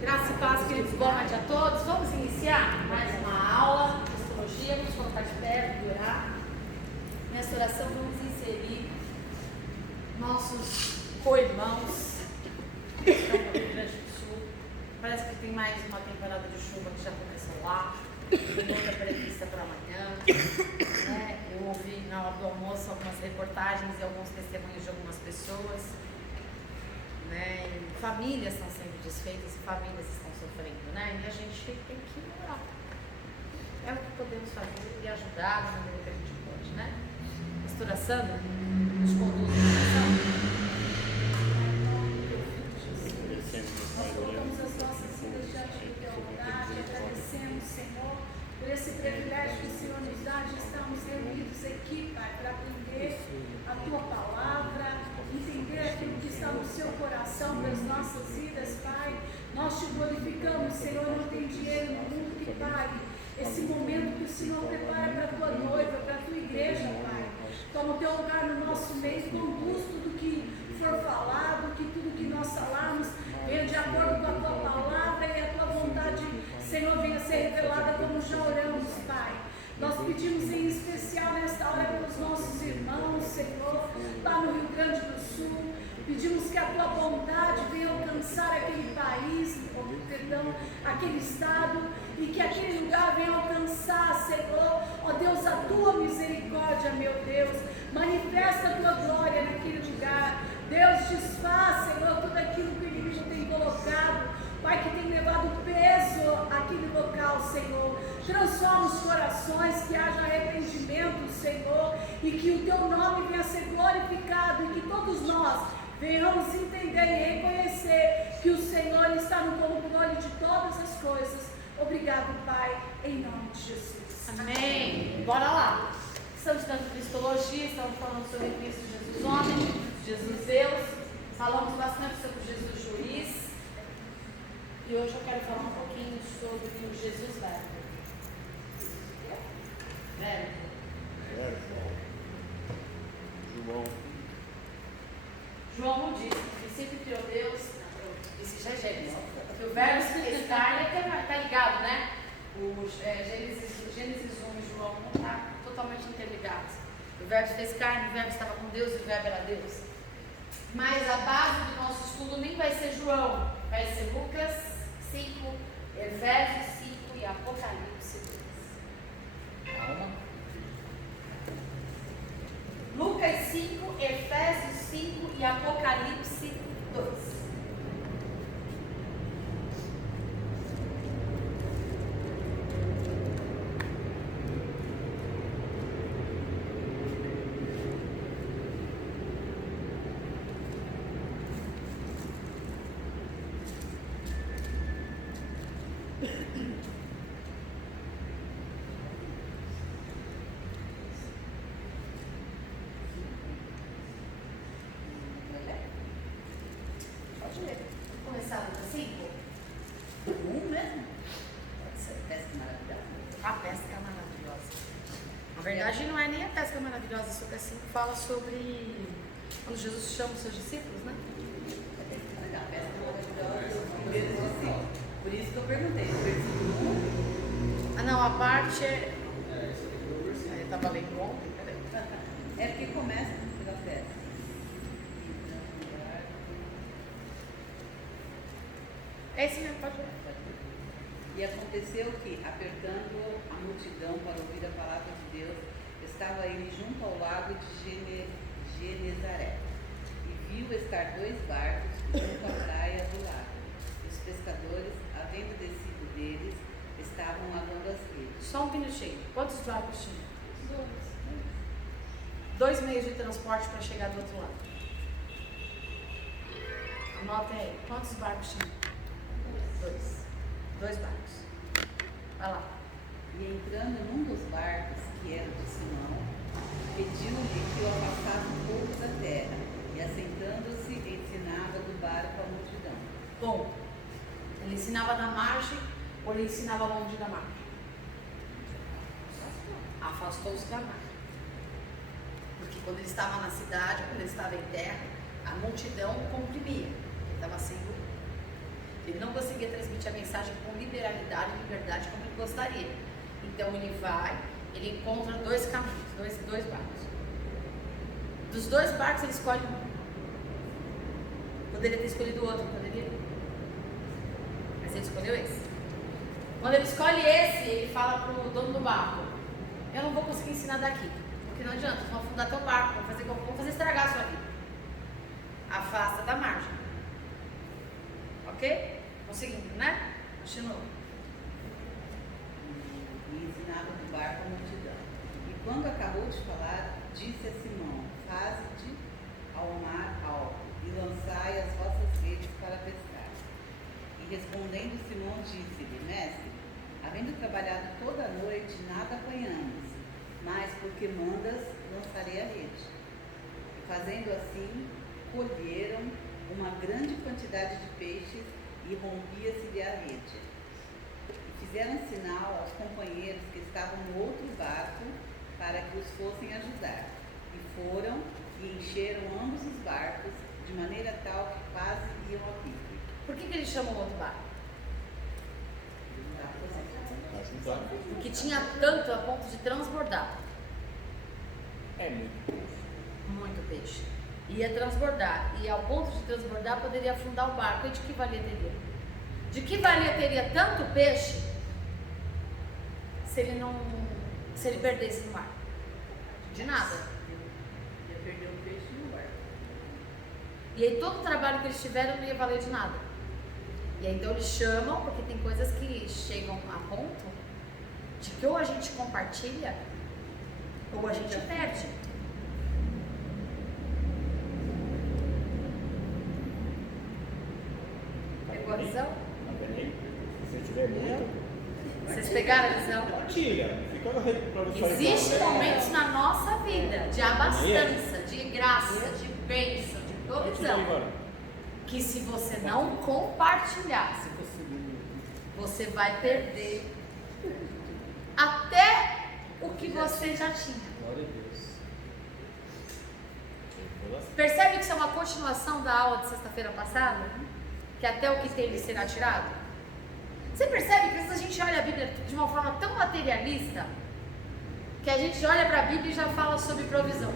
Graça e paz, queridos, boa noite a todos. Vamos iniciar mais uma aula de astrologia. Vamos colocar de pé, orar. Nessa oração, vamos inserir nossos co-irmãos que estão no Rio Grande do Sul. Parece que tem mais uma temporada de chuva que já começou lá. Tem outra prevista para amanhã. Eu ouvi na hora do almoço algumas reportagens e alguns testemunhos de algumas pessoas. E famílias estão sendo desfeitas e famílias estão sofrendo, e a gente tem que orar. É o que podemos fazer e ajudar da maneira que a gente pode, Pastora Sandra, nos conduz em oração. Nós colocamos as nossas vidas diante do teu altar e agradecemos, Senhor, por esse privilégio que o Senhor nos dá de estarmos reunidos aqui, Pai, para aprender a tua palavra, entender aquilo que está no seu coração para as nossas vidas, Pai. Nós te glorificamos, Senhor, não tem dinheiro no mundo que pague esse momento que o Senhor prepara para a tua noiva, para a tua igreja, Pai. Toma o teu lugar no nosso meio, conduz tudo que for falado, que tudo que nós falarmos venha de acordo com a tua palavra e a tua vontade, Senhor, venha ser revelada como já oramos, Pai. Nós pedimos em especial nesta hora pelos nossos irmãos, Senhor, lá no Rio Grande do Sul. Pedimos que a tua bondade venha alcançar aquele país, aquele estado, e que aquele lugar venha alcançar, Senhor, ó Deus, a tua misericórdia, meu Deus. Manifesta a tua glória naquele lugar. Deus, desfaz, Senhor, tudo aquilo que o inimigo tem colocado, Pai, que tem levado peso àquele local, Senhor. Transforma os corações, que haja arrependimento, Senhor, e que o teu nome venha a ser glorificado, e que todos nós venhamos entender e reconhecer que o Senhor está no controle de todas as coisas. Obrigado, Pai, em nome de Jesus. Amém. Bora lá. Estamos estudando Cristologia, estamos falando sobre Cristo Jesus homem, Jesus Deus. Falamos bastante sobre Jesus juiz. E hoje eu quero falar um pouquinho sobre o Jesus Verbo. João diz que o princípio criou Deus. Isso já é Gênesis. Que o verbo se fez carne, está ligado, Gênesis 1 e João não está totalmente interligados. O verbo se fez carne, o verbo estava com Deus e o verbo era Deus. Mas a base do nosso estudo nem vai ser João, vai ser Lucas 5, Efésios 5 e Apocalipse 2. Calma. Lucas 5, Efésios 5 e Apocalipse 2. Na verdade, não é nem a pesca maravilhosa, só que assim fala sobre quando Jesus chama os seus discípulos, A pesca maravilhosa, os primeiros discípulos. Por isso que eu perguntei, no versículo 1. Não, a parte é. Eu estava lendo ontem, peraí. É porque começa pela pesca. É esse mesmo, pode ver. E aconteceu que, apertando a multidão para ouvir a palavra de Deus, estava ele junto ao lago de Genezaré, e viu estar 2 barcos junto à praia do lago. E os pescadores, havendo descido deles, estavam lavando as redes. Só um minutinho. Quantos barcos tinham? 2 meios de transporte para chegar do outro lado. Anota aí. Quantos barcos tinham? 2 barcos. Vai lá. E entrando num dos barcos, que era de Simão, pediu-lhe que o afastasse um pouco da terra, e assentando-se, ensinava do barco a multidão. Bom, ele ensinava na margem ou ele ensinava longe da margem? Afastou-se da margem. Porque quando ele estava na cidade, quando ele estava em terra, a multidão comprimia. Ele estava sendo. Ele não conseguia conseguia transmitir a mensagem com liberalidade e liberdade como ele gostaria. Então ele vai, ele encontra dois caminhos, dois barcos. Dos dois barcos ele escolhe um. Poderia ter escolhido o outro, poderia? Mas ele escolheu esse. Quando ele escolhe esse, ele fala para o dono do barco: eu não vou conseguir ensinar daqui, porque não adianta, vão afundar teu barco, vão fazer estragar a sua vida. Afasta da margem. Ok? Conseguindo, né? Continua. E ensinava do barco a multidão. E quando acabou de falar, disse a Simão: faze-te ao mar alto e lançai as vossas redes para pescar. E respondendo Simão, disse-lhe: mestre, havendo trabalhado toda a noite, nada apanhamos, mas porque mandas, lançarei a rede. E fazendo assim, colheram uma grande quantidade de peixes e rompia-se-lhe a rede. E fizeram sinal aos companheiros que estavam no outro barco para que os fossem ajudar. E foram e encheram ambos os barcos, de maneira tal que quase iam a pique. Por que ele chamou o outro barco? Porque tinha tanto a ponto de transbordar. É muito peixe. Muito peixe. Ia transbordar. E ao ponto de transbordar, poderia afundar o barco. E de que valia teria? De que valia teria tanto peixe se ele perdesse no mar? De nada. Ia perder o peixe no barco. E aí todo o trabalho que eles tiveram não ia valer de nada. E aí então eles chamam, porque tem coisas que chegam a ponto de que ou a gente compartilha ou a gente perde. Pegou a visão? Tá vendo aí? Se você tiver muito, Vocês pegaram a visão? partilha. Fica no reprodução. Existem momentos na nossa vida de abastança, de graça, de bênção, de provisão, que se você não compartilhar, você vai perder até o que você já tinha. Glória a Deus. Percebe que isso é uma continuação da aula de sexta-feira passada? Que até o que tem lhe será tirado? Você percebe que se a gente olha a Bíblia de uma forma tão materialista, que a gente olha para a Bíblia e já fala sobre provisão.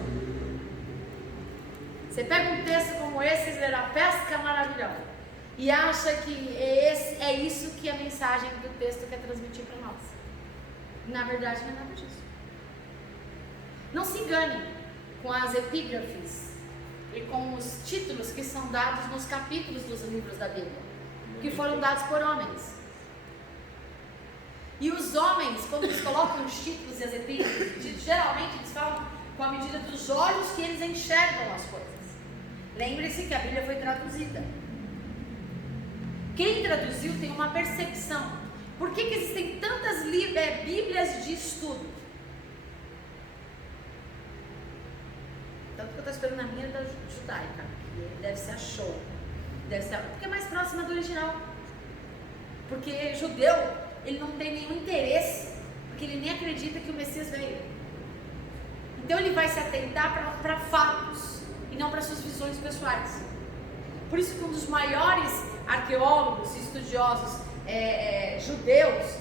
Você pega um texto como esse, lerá pesca maravilhosa, e acha que é isso que a mensagem do texto quer transmitir para nós. Na verdade, não é nada disso. Não se engane com as epígrafes e com os títulos que são dados nos capítulos dos livros da Bíblia, que foram dados por homens. E os homens, quando eles colocam os títulos e as epígrafes, geralmente eles falam com a medida dos olhos que eles enxergam as coisas. Lembre-se que a Bíblia foi traduzida. Quem traduziu tem uma percepção. Por que existem tantas Bíblias de estudo? Tanto que eu estou esperando a minha da judaica, que deve ser a show. Porque é mais próxima do original. Porque judeu, ele não tem nenhum interesse, porque ele nem acredita que o Messias veio. Então ele vai se atentar para fatos e não para suas visões pessoais. Por isso que um dos maiores arqueólogos e estudiosos judeus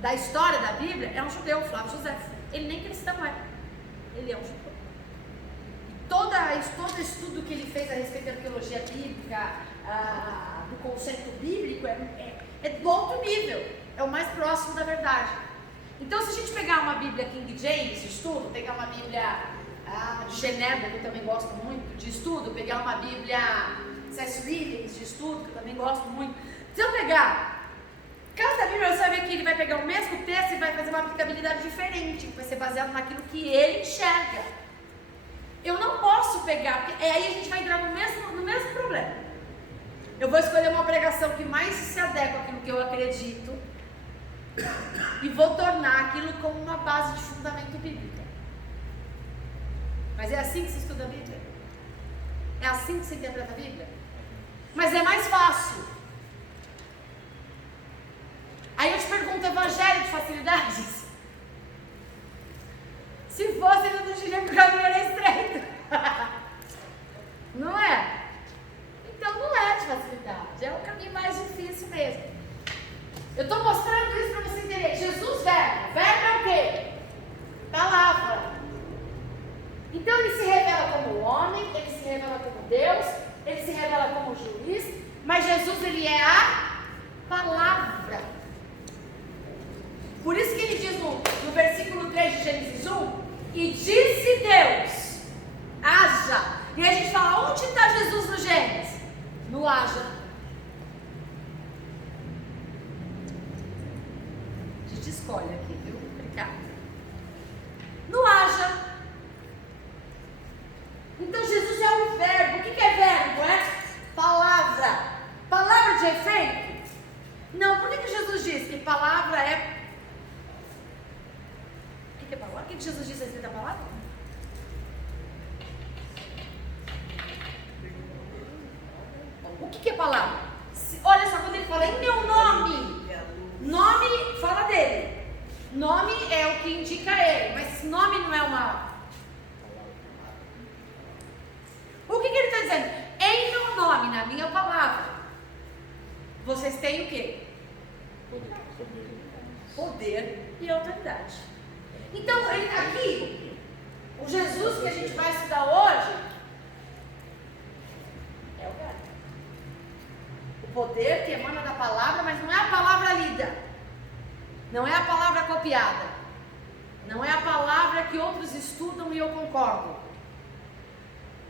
da história da Bíblia é um judeu, Flávio José. Ele nem cristão é, ele é um judeu. Todo estudo que ele fez a respeito da arqueologia bíblica, do conceito bíblico, é do alto nível, é o mais próximo da verdade. Então, se a gente pegar uma Bíblia King James de estudo, pegar uma Bíblia de Genebra, que eu também gosto muito, de estudo, pegar uma Bíblia C.S. Lewis de estudo, que eu também gosto muito. Se eu pegar cada Bíblia, você vai ver que ele vai pegar o mesmo texto e vai fazer uma aplicabilidade diferente, que vai ser baseado naquilo que ele enxerga. Eu não posso pegar, porque aí a gente vai entrar no mesmo problema. Eu vou escolher uma pregação que mais se adequa àquilo que eu acredito e vou tornar aquilo como uma base de fundamento bíblico. Mas é assim que se estuda a Bíblia? É assim que se interpreta a Bíblia? Mas é mais fácil. Aí eu te pergunto, evangelho de facilidades? Se fosse, eu não diria que o caminho era estreito. Não é? Então não é de facilidade, Eu estou mostrando isso para você entender. Jesus verbo. Verbo é o quê? Palavra. Então ele se revela como homem, ele se revela como Deus, ele se revela como juiz, mas Jesus ele é a palavra. Por isso que ele diz no versículo 3 de Gênesis 1, e disse Deus, haja. E a gente fala, onde está Jesus no Gênesis? No haja. A gente escolhe aqui, viu? Obrigada. No haja. Então Jesus é o verbo. O que é verbo? É palavra. Palavra de efeito? Não, por que Jesus diz que palavra é... O que é palavra? O que Jesus diz a respeito da palavra? O que é palavra? Olha só, quando ele fala em meu nome, nome fala dele. Nome é o que indica ele, mas nome não é uma... O que ele está dizendo? Em meu nome, na minha palavra, vocês têm o quê? Poder e autoridade. Então, ele está aqui, o Jesus que a gente vai estudar hoje, é o verbo. O poder que emana da palavra, mas não é a palavra lida, não é a palavra copiada, não é a palavra que outros estudam e eu concordo.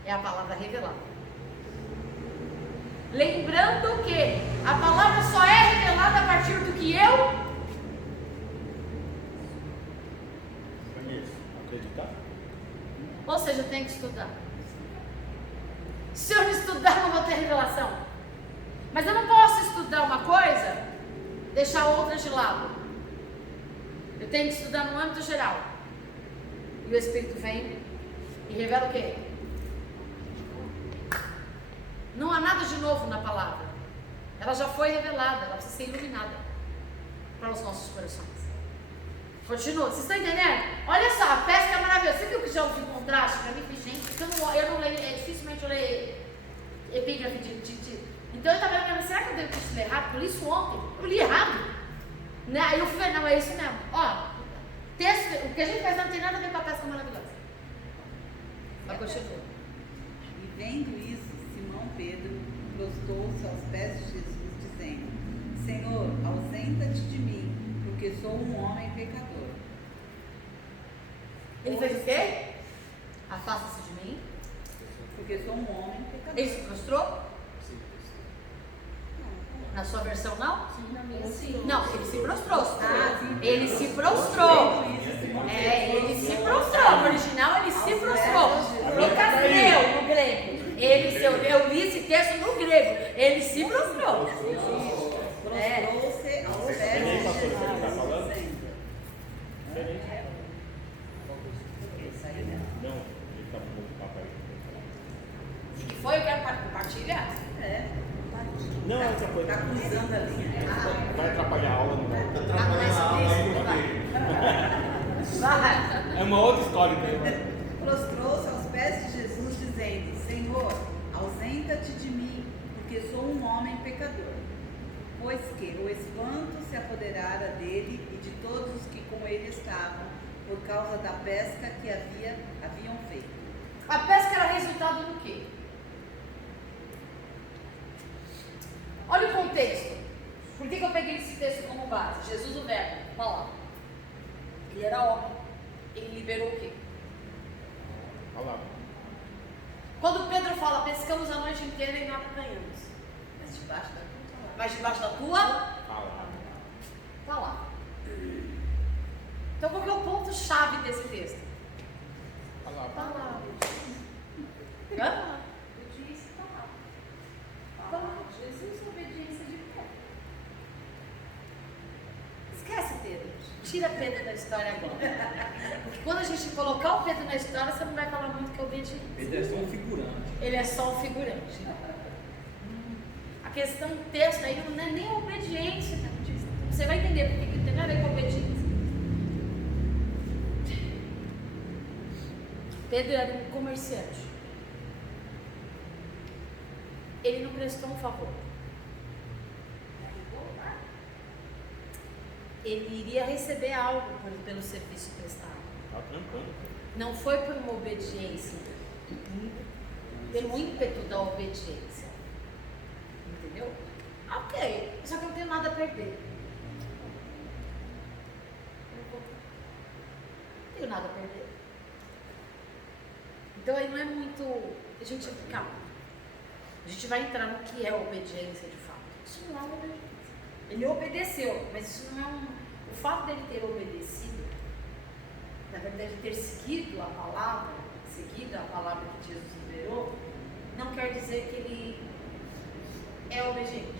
É a palavra revelada. Lembrando que a palavra só é revelada a partir do que eu acreditar. Ou seja, eu tenho que estudar. Se eu não estudar, eu não vou ter revelação. Mas eu não posso estudar uma coisa, deixar outras de lado. Eu tenho que estudar no âmbito geral. E o Espírito vem e revela o quê? Não há nada de novo na palavra. Ela já foi revelada, ela precisa ser iluminada para os nossos corações. Continua, vocês estão entendendo? Olha só, a pesca é maravilhosa. Você viu que já ouvi contraste? Para mim, gente, eu não leio, dificilmente eu leio epígrafe de. Então eu estava lembrando, será que eu devo ter ler errado? Porque eu li isso ontem, eu li errado. Né? Aí eu fui ver, não, é isso mesmo. Ó, texto, o que a gente faz não tem nada a ver com a pesca maravilhosa. Mas continua. E vendo isso, Simão Pedro prostou-se aos pés de Jesus, dizendo: Senhor, ausenta-te de mim, porque sou um homem pecador. Ele fez o quê? Afasta-se de mim. Porque sou um homem pecador. Ele se prostrou? Na sua versão não? Na minha sim. Não, ele se prostrou. sim. Ele se prostrou. Ele se prostrou. No original ele se prostrou. Procasteu no grego. Eu li esse texto no grego. Ele se prostrou. Prostrou-se aos pés de Nem pastor, Jesus, você está falando? dizendo: Não, ele está com o papo aí. O que foi? Eu quero compartilhar. Não, é outra coisa. Está cruzando a linha. Vai atrapalhar a aula, não vai. Vai. É uma outra história. Né? Prostrou-se aos pés de Jesus, dizendo: Senhor, ausenta-te de mim, porque sou um homem pecador. Pois que o espanto se apoderara dele e de todos os que com ele estavam, por causa da pesca que haviam feito. A pesca era resultado do quê? Olha o contexto. Por que eu peguei esse texto como base? Jesus o verbo, palavra. Ele era homem. Ele liberou o quê? Palavra. Quando Pedro fala, pescamos a noite inteira e nada ganhamos. Mas debaixo da tua palavra. Mas debaixo da tua Palavra. palavra. Então qual que é o ponto-chave desse texto? Palavra. Palavra. Hã? Obediência palavra. Jesus, obediência de pé. Esquece Pedro. Tira Pedro da história agora. Porque quando a gente colocar o Pedro na história, você não vai falar muito que é obediência. Ele é só um figurante. Ele é só um figurante. A questão do texto aí não é nem a obediência. Você vai entender porque que não tem nada a ver com obediência. Pedro era um comerciante. Ele não prestou um favor. ele iria receber algo pelo serviço prestado. Tá trampando. Não foi por uma obediência, pelo ímpeto da obediência. Entendeu? Ok, só que eu não tenho nada a perder. Não tenho nada a perder. Então aí não é muito. Calma. A gente vai entrar no que é obediência de fato. Isso não é uma obediência. Ele obedeceu, mas isso não é o fato dele ter obedecido, na verdade ter seguido a palavra que Jesus liberou, não quer dizer que ele é obediente.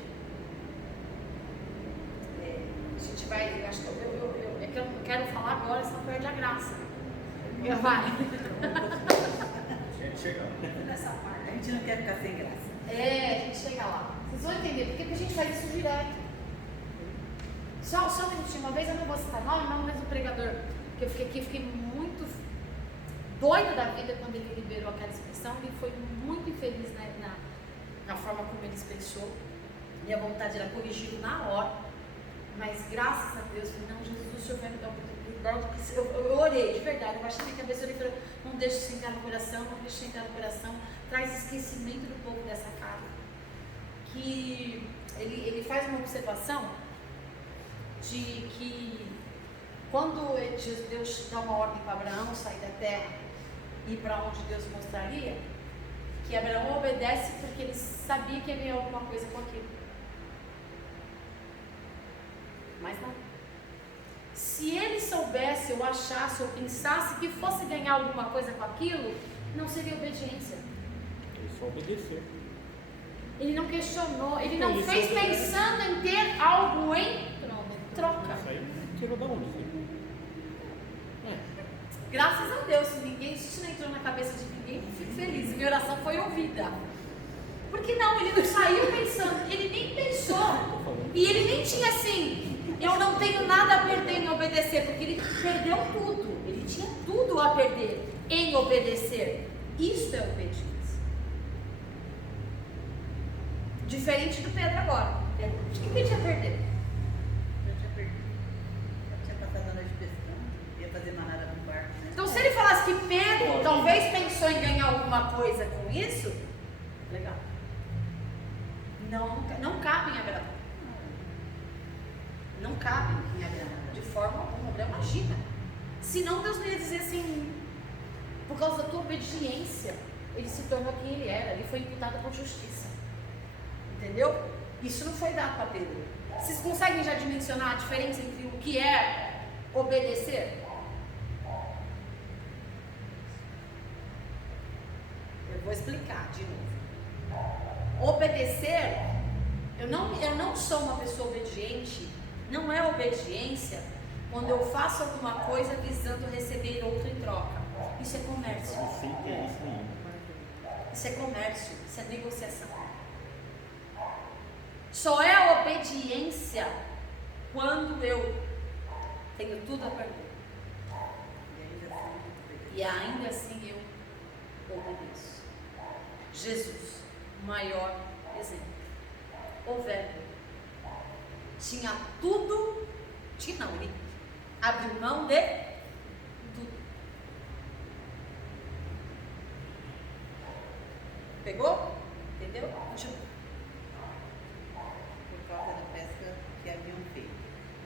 A gente vai, acho que é que eu não quero falar agora, senão perde a graça. Vai. A gente chega lá. Nessa parte. A gente não quer ficar sem graça. A gente chega lá. Vocês vão entender, porque a gente faz isso direto. Só um minutinho, uma vez eu não vou citar nome, mas o pregador, que eu fiquei muito doido da vida quando ele liberou aquela expressão, e foi muito infeliz na forma como ele expressou. Minha vontade era corrigi-lo na hora, mas graças a Deus, falei, não, Jesus, o Senhor vai me dar a oportunidade. Eu orei, de verdade, eu baixei minha cabeça, eu falei, não deixe isso entrar no coração, não deixe isso entrar no coração, traz esquecimento do povo dessa casa. Que ele faz uma observação de que quando Deus dá uma ordem para Abraão sair da terra e ir para onde Deus mostraria, que Abraão obedece porque ele sabia que ia ganhar alguma coisa com aquilo. Mas não. Se ele soubesse, ou achasse, ou pensasse que fosse ganhar alguma coisa com aquilo, não seria obediência. Ele só obedeceu. Ele não questionou, ele não fez pensando em ter algo em troca. Isso aí tirou da onde? Graças a Deus, se não entrou na cabeça de ninguém, fico feliz. Minha oração foi ouvida. Porque não, ele não saiu pensando, ele nem pensou. E ele nem tinha assim, eu não tenho nada a perder em obedecer, porque ele perdeu tudo. Ele tinha tudo a perder em obedecer. Isso é obediência. Diferente do Pedro agora. O que ele tinha a perder? Passado a noite pescando, ia fazer manada no barco, né? Então, se ele falasse que Pedro talvez pensou em ganhar alguma coisa com isso, legal. Não cabe em agradar. Não cabe em agradar. De forma alguma, imagina. Senão Deus não ia dizer assim, por causa da tua obediência, ele se tornou quem ele era, ele foi imputado por justiça. Entendeu? Isso não foi dado para Pedro. Vocês conseguem já dimensionar a diferença entre o que é obedecer? Eu vou explicar de novo. Obedecer, eu não sou uma pessoa obediente, não é obediência quando eu faço alguma coisa visando receber outro em troca. Isso é comércio. Isso é comércio, isso é negociação. Só é obediência quando eu tenho tudo a perder. E ainda assim eu obedeço. Jesus, o maior exemplo. O Verbo tinha tudo, ele abriu mão de tudo. Pegou? Entendeu? Por causa da pesca que haviam feito.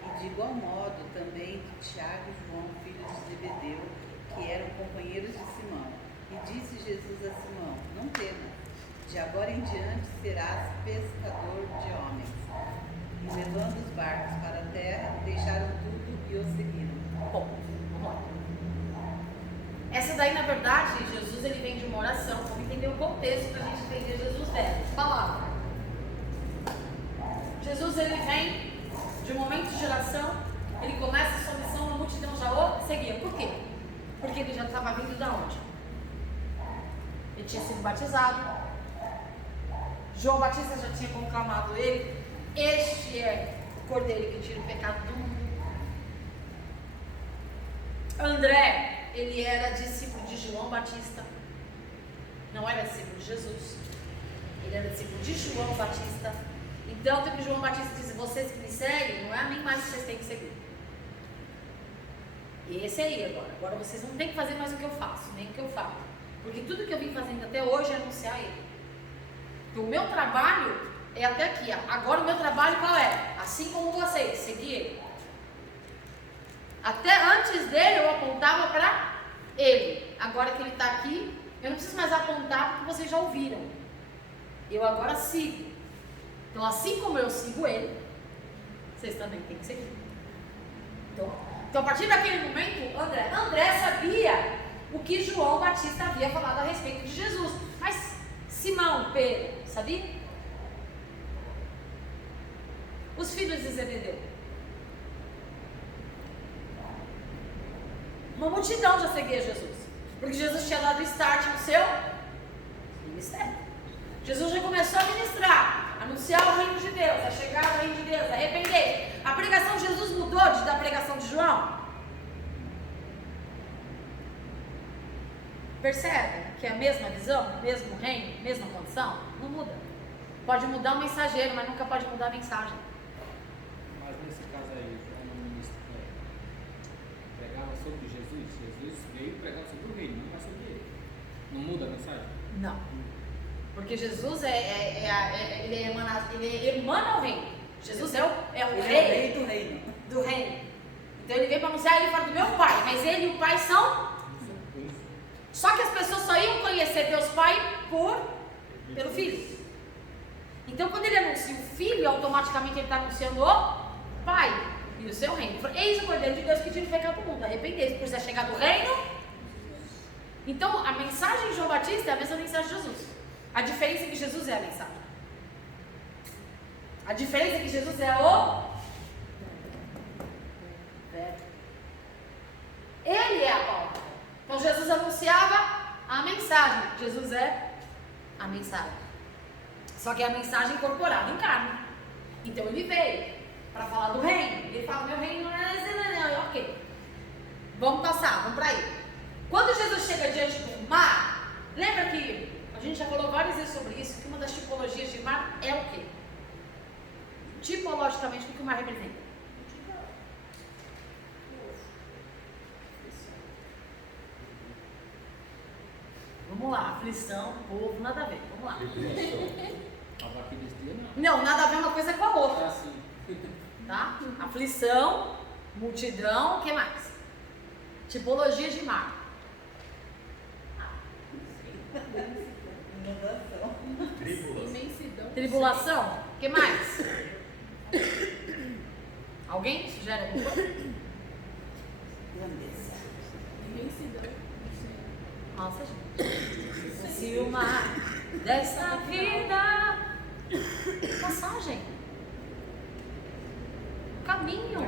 E de igual modo também Tiago e João, filhos de Zebedeu, que eram companheiros de Simão. E disse Jesus a Simão: não temas, de agora em diante serás pescador de homens. E levando os barcos para a terra, deixaram tudo e o seguiram. Bom, vamos lá. Essa daí, na verdade, Jesus ele vem de uma oração. Vamos entender o contexto para a gente entender Jesus velho. Palavra. Jesus ele vem de um momento de oração. Ele começa a sua missão, a multidão já o seguia. Por quê? Porque ele já estava vindo da onde? Ele tinha sido batizado. João Batista já tinha conclamado ele. Este é o Cordeiro que tira o pecado do mundo. André, ele era discípulo de João Batista. Não era discípulo de Jesus. Ele era discípulo de João Batista. Então, tem que João Batista disse: vocês que me seguem, não é a mim mais que vocês têm que seguir. Esse aí agora. Agora vocês não tem que fazer mais o que eu faço, nem o que eu falo. Porque tudo que eu vim fazendo até hoje é anunciar ele. O meu trabalho é até aqui. Agora o meu trabalho qual é? Assim como vocês, seguir ele. Até antes dele eu apontava para ele. Agora que ele está aqui, eu não preciso mais apontar porque vocês já ouviram. Eu agora sigo. Então assim como eu sigo ele, vocês também têm que seguir. Então a partir daquele momento, André sabia o que João Batista havia falado a respeito de Jesus. Mas Simão, Pedro, sabia? Os filhos de Zebedeu. Uma multidão já seguia Jesus. Porque Jesus tinha dado start no seu ministério. Jesus já começou a ministrar, anunciar o reino de Deus, a chegada do reino de Deus, arrepender. A pregação de Jesus mudou da pregação de João? Percebe que é a mesma visão, mesmo reino, mesma condição? Não muda. Pode mudar o mensageiro, mas nunca pode mudar a mensagem. Mas nesse caso aí, João no ministro pregava sobre Jesus. Jesus veio pregar sobre o reino, não sobre ele. Não muda a mensagem? Não. Porque Jesus ele emana o reino. Jesus é o rei do reino. Do reino. Então ele veio para anunciar, ele fala do meu pai, mas ele e o pai são. Só que as pessoas só iam conhecer Deus Pai pelo Filho. Então quando ele anuncia o Filho, automaticamente ele está anunciando o Pai e o seu reino. Eis o Cordeiro de Deus que tira o pecado do mundo. Arrepender-se, por ser chegado o reino. Então a mensagem de João Batista é a mesma mensagem de Jesus. A diferença é que Jesus é a mensagem. A diferença é que Jesus é o Verbo. Ele é a palavra. Então Jesus anunciava a mensagem. Jesus é a mensagem. Só que é a mensagem incorporada em carne. Então ele veio para falar do reino. Ele fala, meu reino não é... Ok. Vamos passar, vamos para aí. Quando Jesus chega diante do mar, lembra que a gente já falou várias vezes sobre isso, que uma das tipologias de mar é o quê? Tipologicamente, o que o mar representa? Vamos lá, aflição, povo, nada a ver, vamos lá. Não, nada a ver uma coisa com a outra. Tá? Aflição, multidão, o que mais? Tipologia de mar. Tribulação. O que mais? Alguém sugere alguma coisa? Nossa, gente. Se o mar dessa vida. Passagem. Caminho.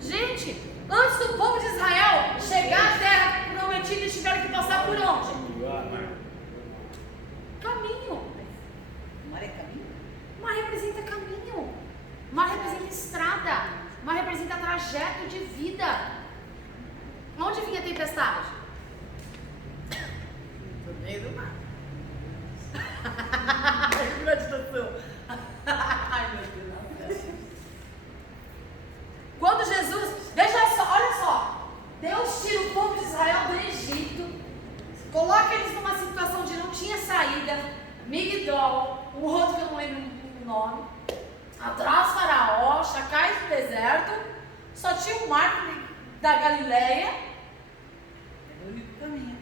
Gente, antes do povo de Israel chegar à terra prometida, eles tiveram que passar por onde? Caminho. O mar é caminho? O mar representa caminho. O mar representa estrada. O mar representa trajeto de vida. Onde vinha a tempestade? No meio do mar. Ai, meu Deus. Quando Jesus, veja só, olha só, Deus tira o povo de Israel do Egito, coloca eles numa situação de não tinha saída, Migdol, o outro que eu não lembro o nome, atrás Faraó, chacais do deserto, só tinha o mar da Galileia. É o único caminho.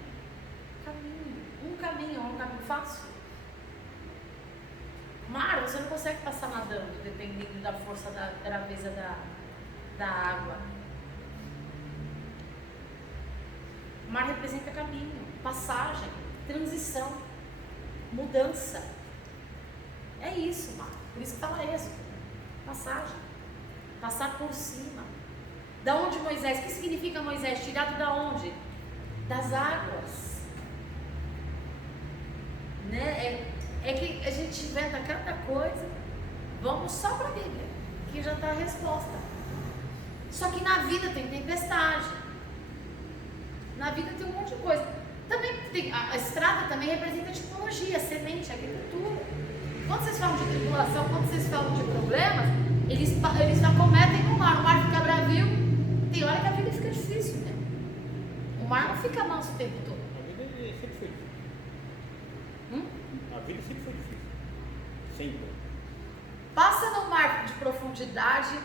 Um caminho fácil. Mar, você não consegue passar nadando, dependendo da força da graveza da água. O mar representa caminho, passagem, transição, mudança. É isso, mar. Por isso que fala êxodo. Passagem. Passar por cima. Da onde Moisés? O que significa Moisés? Tirado da onde? Das águas. Né? É que a gente inventa cada coisa. Vamos só para a Bíblia, que já está a resposta. Só que na vida tem tempestade. Na vida tem um monte de coisa. Também tem, a estrada também representa tipologia, semente, agricultura. Quando vocês falam de tribulação, quando vocês falam de problemas, eles acometem no mar. O mar fica bravio, tem hora que a vida fica difícil, né? O mar não fica manso o tempo todo. A vida sempre foi difícil. A vida sempre foi difícil. Sempre. Passa no mar de profundidade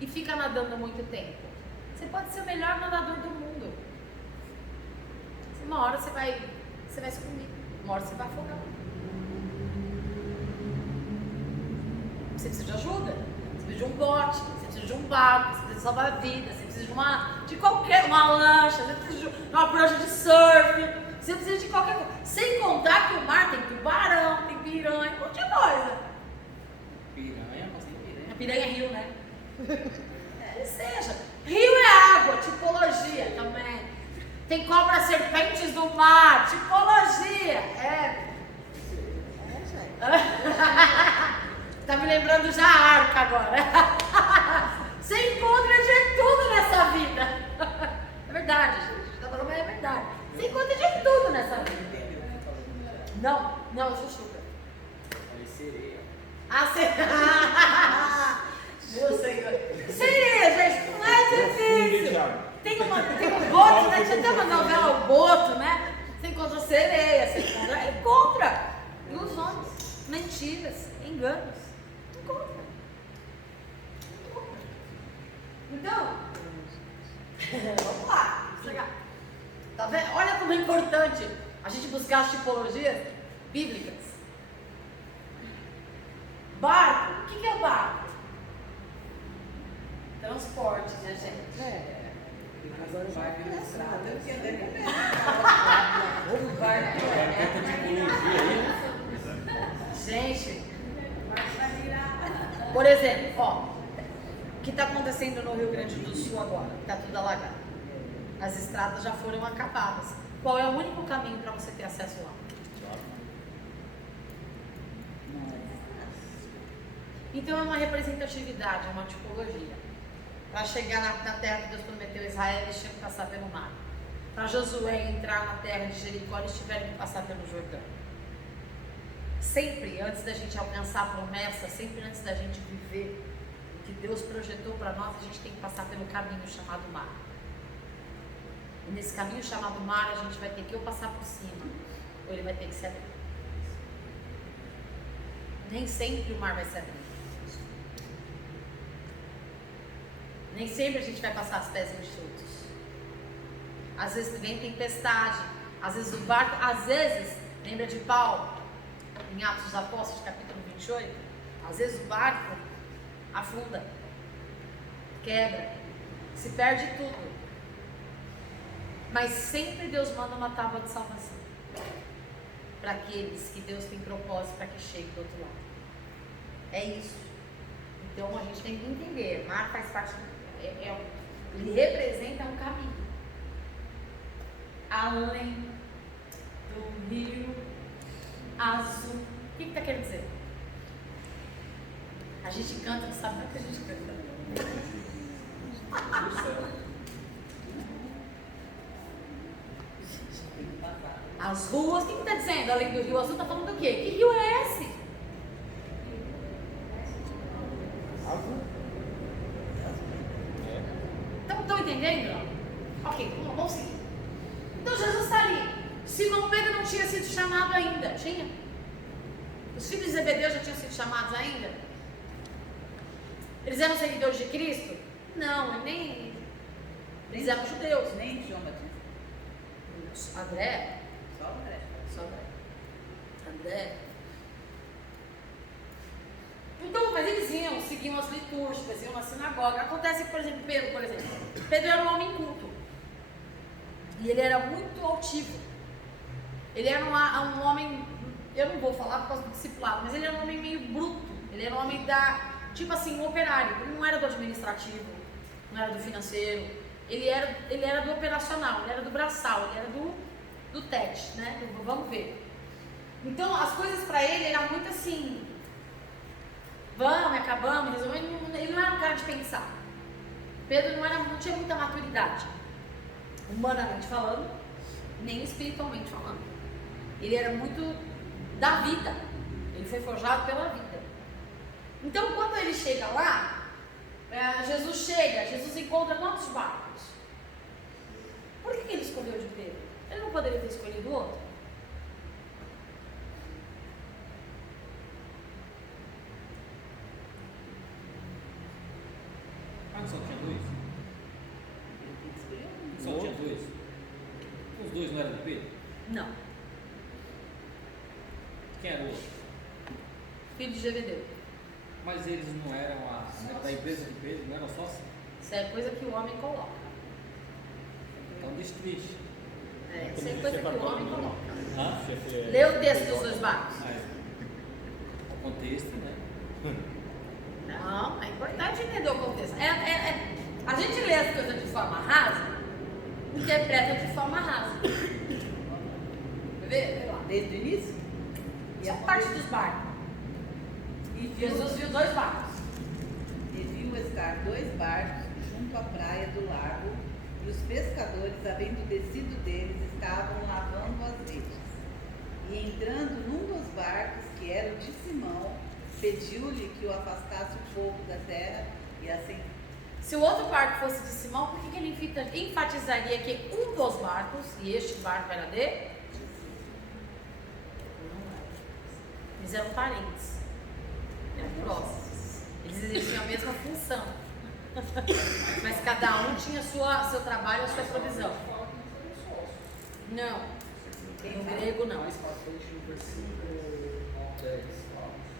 e fica nadando muito tempo. Você pode ser o melhor nadador do mundo. Uma hora você vai sumir. Uma hora você vai afogar. Você precisa de ajuda. Você precisa de um bote. Você precisa de um barco. Você precisa de salvar vidas. Você precisa de uma lancha. Você precisa de uma prancha de surf. Você precisa de qualquer coisa. Sem contar que o mar tem tubarão, tem piranha, um monte de coisa. Piranha, mas tem piranha. A piranha é rio, né? Ou seja, rio é água, tipologia também. Tem cobras serpentes do mar, tipologia. Tá me lembrando já a arca agora. Você encontra de tudo nessa vida. É verdade, gente. Tá falando, mas é verdade. Você encontra de tudo nessa vida. Não, eu sou super. Sereia. Meu Senhor. Sereia, gente, não é difícil. Tem um boto, né? Tinha até uma novela, o Boto, né? Você encontra sereia, você encontra ilusões, mentiras, enganos. Encontra. Então, vamos lá. Tá vendo? Olha como é importante a gente buscar as tipologias bíblicas. Barco, o que é o barco? Transporte, né, gente? Agora o barco na estrada. Gente, por exemplo, ó, o que está acontecendo no Rio Grande do Sul agora? Está tudo alagado. As estradas já foram acabadas. Qual é o único caminho para você ter acesso lá? Então é uma representatividade, é uma tipologia. Para chegar na terra que Deus prometeu a Israel, eles tinham que passar pelo mar. Para Josué entrar na terra de Jericó, eles tiveram que passar pelo Jordão. Sempre antes da gente alcançar a promessa, sempre antes da gente viver o que Deus projetou para nós, a gente tem que passar pelo caminho chamado mar. E nesse caminho chamado mar, a gente vai ter que ou passar por cima, ou ele vai ter que se abrir. Nem sempre o mar vai se abrir. Nem sempre a gente vai passar os pés enxutos. Às vezes vem tempestade, às vezes o barco, às vezes, lembra de Paulo, em Atos dos Apóstolos, capítulo 28? Às vezes o barco afunda, quebra, se perde tudo. Mas sempre Deus manda uma tábua de salvação para aqueles que Deus tem propósito para que chegue do outro lado. É isso. Então a gente tem que entender, mar faz parte, ele representa um caminho além do rio azul. O que está querendo dizer? A gente canta, não sabe o que a gente canta. As ruas, o que está dizendo? Além do rio azul, está falando do quê? Que rio é esse? Azul. Estão entendendo? Ok, vamos seguir. Então Jesus está ali. Simão Pedro não tinha sido chamado ainda. Tinha? Os filhos de Zebedeu já tinham sido chamados ainda? Eles eram seguidores de Cristo? Não, nem eles eram judeus. Nem João Batista. André? Só André. Só André. Então, mas eles seguiam as litúrgicas, iam na sinagoga. Acontece que, por exemplo, Pedro era um homem culto. E ele era muito altivo. Ele era um homem, eu não vou falar por causa do discipulado, mas ele era um homem meio bruto. Ele era um homem tipo assim, um operário. Ele não era do administrativo, não era do financeiro. Ele era do operacional, ele era do braçal, ele era do TET, né? Do vamos ver. Então, as coisas para ele eram muito assim, vamos, acabamos, resolvemos. Ele não era um cara de pensar. Pedro não tinha muita maturidade, humanamente falando, nem espiritualmente falando. Ele era muito da vida. Ele foi forjado pela vida. Então, quando ele chega lá, Jesus chega, Jesus encontra quantos barcos? Por que ele escolheu de Pedro? Ele não poderia ter escolhido outro? Só tinha dois? Só tinha dois? Os dois não eram de Pedro? Não. Quem era o outro? Filho de Zebedeu. Mas eles não eram da empresa de Pedro, não eram sócios? Isso é coisa que o homem coloca. Então destrinche. Isso é coisa que o homem coloca. Hã? Lê o texto dos dois barcos. O contexto, né? Não, é importante entender o contexto. A gente lê as coisas de forma rasa, interpreta de forma rasa. Vê lá. Desde o início? Isso é parte dos barcos. E Jesus viu dois barcos. E viu estar 2 barcos junto à praia do lago, e os pescadores, havendo descido deles, estavam lavando as redes. E entrando num dos barcos, que era o de Simão, pediu-lhe que o afastasse um pouco da terra, e assim. Se o outro barco fosse de Simão, por que ele enfatizaria que um dos barcos, e este barco era de? Não era. Eles eram parentes. Eram próximos. Eles exerciam a mesma função. Mas cada um tinha seu trabalho, a sua provisão. Não. No grego, não.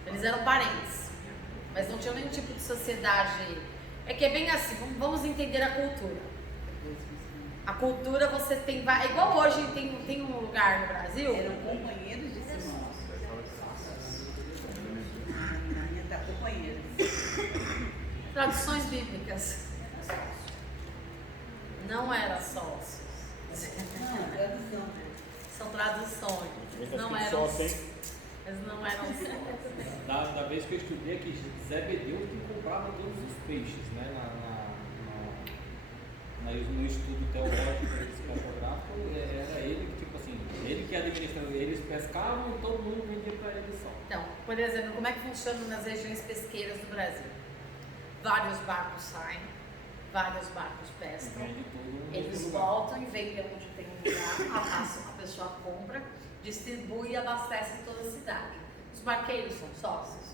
Eles eram parentes. Mas não tinham nenhum tipo de sociedade. É que é bem assim, vamos entender a cultura. A cultura você tem. Igual hoje tem um lugar no Brasil. Eram companheiros de Simão. Tá, companheiros. Traduções bíblicas. Não eram sócios. Não, tradução. São traduções. Não eram sócios. Mas não eram sócios. Da vez que eu estudei aqui, Zebedeu que comprava todos os peixes, né? No estudo teológico cartográfico, era ele que, tipo assim, ele que administrava, eles pescavam e todo mundo vendia para eles só. Então, por exemplo, como é que funciona nas regiões pesqueiras do Brasil? Vários barcos saem, vários barcos pescam, eles voltam e vendem onde tem um lugar, a pessoa compra, distribui e abastece toda a cidade. Os barqueiros são sócios?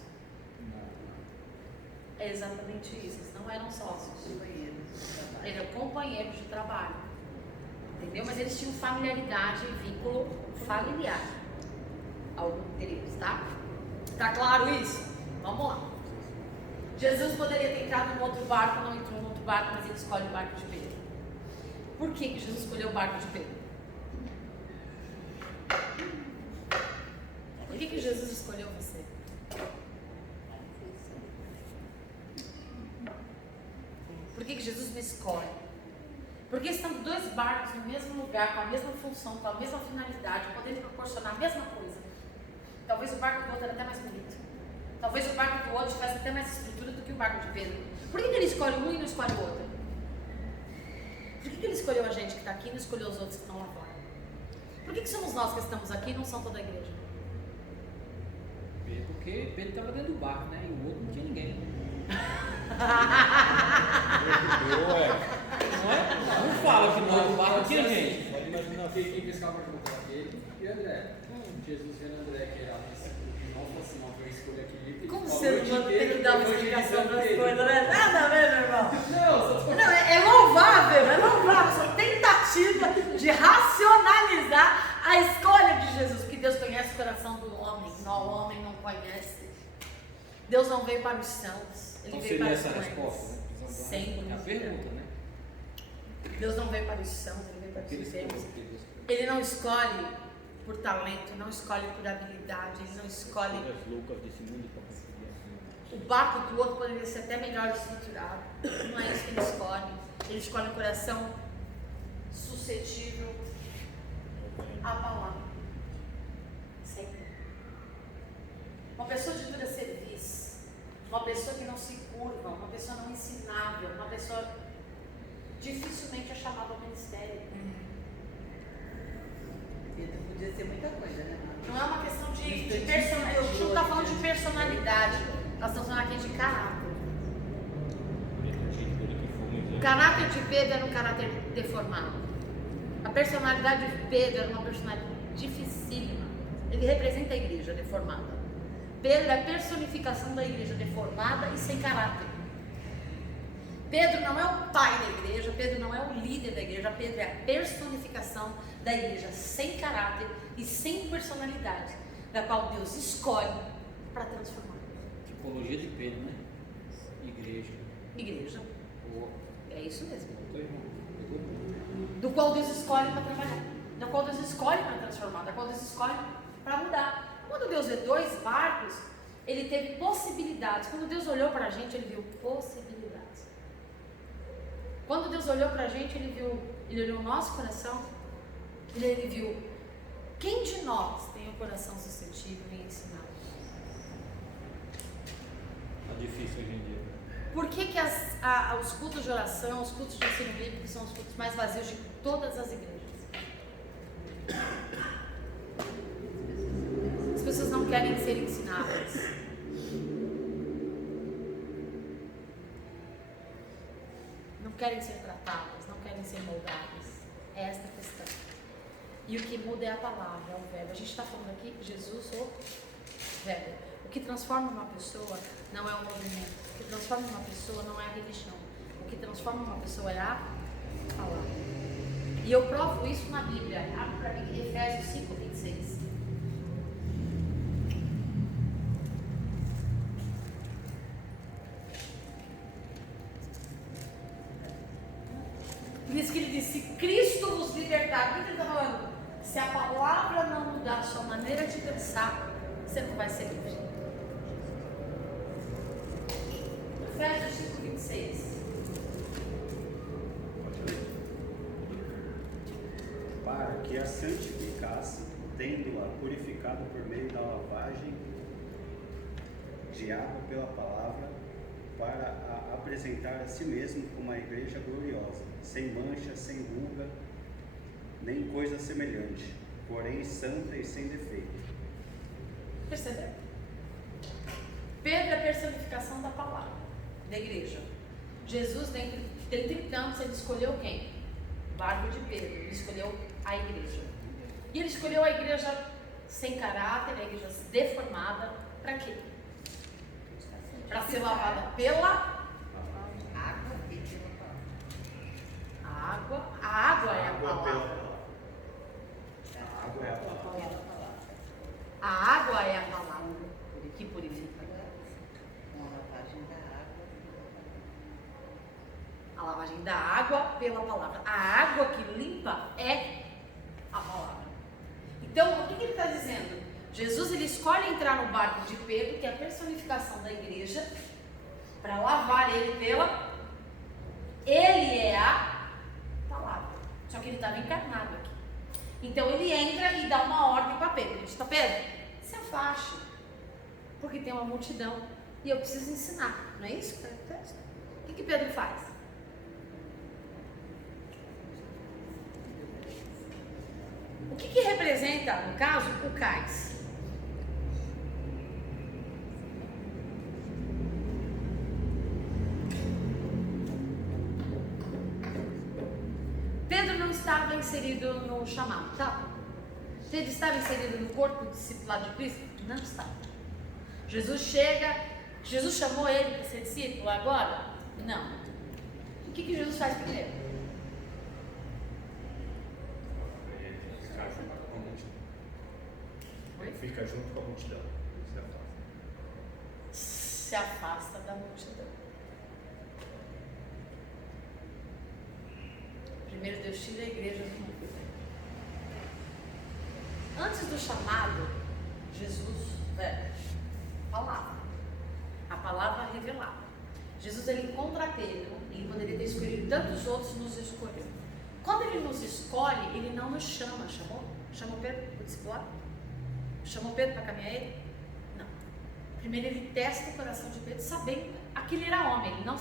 É exatamente isso, eles não eram sócios. Eles eram companheiros de trabalho. Entendeu? Mas eles tinham familiaridade e vínculo familiar. Algum deles, tá? Tá claro isso? Vamos lá. Jesus poderia ter entrado num outro barco, não entrou num outro barco, mas ele escolhe o barco de Pedro. Por que Jesus escolheu o barco de Pedro? Por que Jesus escolheu você? Por que Jesus me escolhe? Porque estão 2 barcos no mesmo lugar, com a mesma função, com a mesma finalidade, podendo proporcionar a mesma coisa. Talvez o barco do outro era até mais bonito. Talvez o barco do outro tivesse até mais estrutura do que o barco de Pedro. Por que ele escolhe um e não escolhe o outro? Por que ele escolheu a gente que está aqui e não escolheu os outros que estão lá fora? Por que somos nós que estamos aqui e não são toda a igreja? Porque Pedro estava dentro do barco, né? E o outro não tinha ninguém. Não fala que no outro barco tinha gente. Pode imaginar quem pescava junto era ele e André. Jesus vendo André, que era nossa, assim, uma vez escolha aqui. Como ser humano tem que dar uma explicação das coisas, não é nada a ver, meu irmão? Não, é louvável, essa tentativa de racionalizar a escolha de Jesus, porque Deus conhece o coração do homem, o homem não conhece. Deus não veio para os céus, Ele veio para os essa homens. resposta? Sem É a dúvida. pergunta, né? Deus não veio para os céus, Ele veio para os enfermos. Ele não escolhe por talento, não escolhe por habilidade, Ele não escolhe. O barco do outro poderia ser até melhor estruturado. Não é isso que Ele escolhe. Ele escolhe um coração suscetível à palavra. Sempre. Uma pessoa de dura serviço, uma pessoa que não se curva, uma pessoa não ensinável, uma pessoa dificilmente é chamada ao ministério. Pedro podia ser muita coisa, né? Não é uma questão de personalidade. O Chico está falando de personalidade. Nós estamos falando aqui de caráter. caráter de Pedro era um caráter deformado. A personalidade de Pedro era uma personalidade dificílima. Ele representa a igreja deformada. Pedro é a personificação da igreja deformada e sem caráter. Pedro não é o pai da igreja, Pedro não é o líder da igreja, Pedro é a personificação da igreja sem caráter e sem personalidade, da qual Deus escolhe para transformar. Tipologia de Pedro, né? Igreja. Boa. É isso mesmo. Pegou. Do qual Deus escolhe para trabalhar, da qual Deus escolhe para transformar, da qual Deus escolhe para mudar. Quando Deus vê 2 barcos, ele teve possibilidades. Quando Deus olhou para a gente, ele viu possibilidades. Quando Deus olhou para a gente, ele olhou o nosso coração, ele viu quem de nós tem o coração suscetível em ensinar. Tá difícil hoje em dia. Por que os cultos de oração, os cultos de ensino bíblico são os cultos mais vazios de todas as igrejas? As pessoas não querem ser ensinadas. Não querem ser tratadas, não querem ser moldadas. É esta a questão. E o que muda é a palavra, é o verbo. A gente está falando aqui, Jesus, o verbo. O que transforma uma pessoa não é o movimento. O que transforma uma pessoa não é a religião. O que transforma uma pessoa é a palavra. E eu provo isso na Bíblia. Abre para mim Efésios 5:26. Por isso que ele diz, se Cristo vos libertar, o que ele está falando? Se a palavra não mudar a sua maneira de pensar, você não vai ser livre. Efésios 5:26. Para que a santificasse, tendo-a purificado por meio da lavagem de água pela palavra, para a apresentar a si mesmo como uma igreja gloriosa, sem mancha, sem ruga, nem coisa semelhante, porém santa e sem defeito. Percebeu? Pedro é a personificação da palavra, da igreja. Jesus, dentre tantos, ele escolheu quem? O barco de Pedro. Ele escolheu a igreja. E ele escolheu a igreja sem caráter, a igreja deformada. Para quê? Para ser lavada pela Água e pela palavra. água. A água é a palavra. A água é a palavra. A água é a palavra que purifica. Com a lavagem da água. A lavagem da água pela palavra. A água que limpa é a palavra. Então, o que ele está dizendo? Jesus, ele escolhe entrar no barco de Pedro, que é a personificação da igreja, para lavar ele pela... Ele é a palavra. Só que ele estava encarnado aqui. Então, ele entra e dá uma ordem para Pedro. Ele diz, tá, Pedro, se afaste, porque tem uma multidão e eu preciso ensinar. Não é isso que está no texto? O que Pedro faz? O que representa, no caso, o cais? Pedro não estava inserido no chamado, tá? Pedro estava inserido no corpo discipulado de Cristo? Não estava. Jesus chamou ele para ser discípulo agora? Não. O que Jesus faz primeiro? Fica junto com a multidão. Se afasta da multidão. Primeiro Deus tira a igreja do mundo. Antes do chamado, Jesus falava. A palavra revelada. Jesus, ele encontra Pedro. Ele poderia ter escolhido tantos outros, nos escolheu. Quando ele nos escolhe, ele não nos chama. Chamou Pedro para o discipulado? Chamou Pedro para caminhar ele? Não. Primeiro ele testa o coração de Pedro, sabendo que ele era homem. Ele não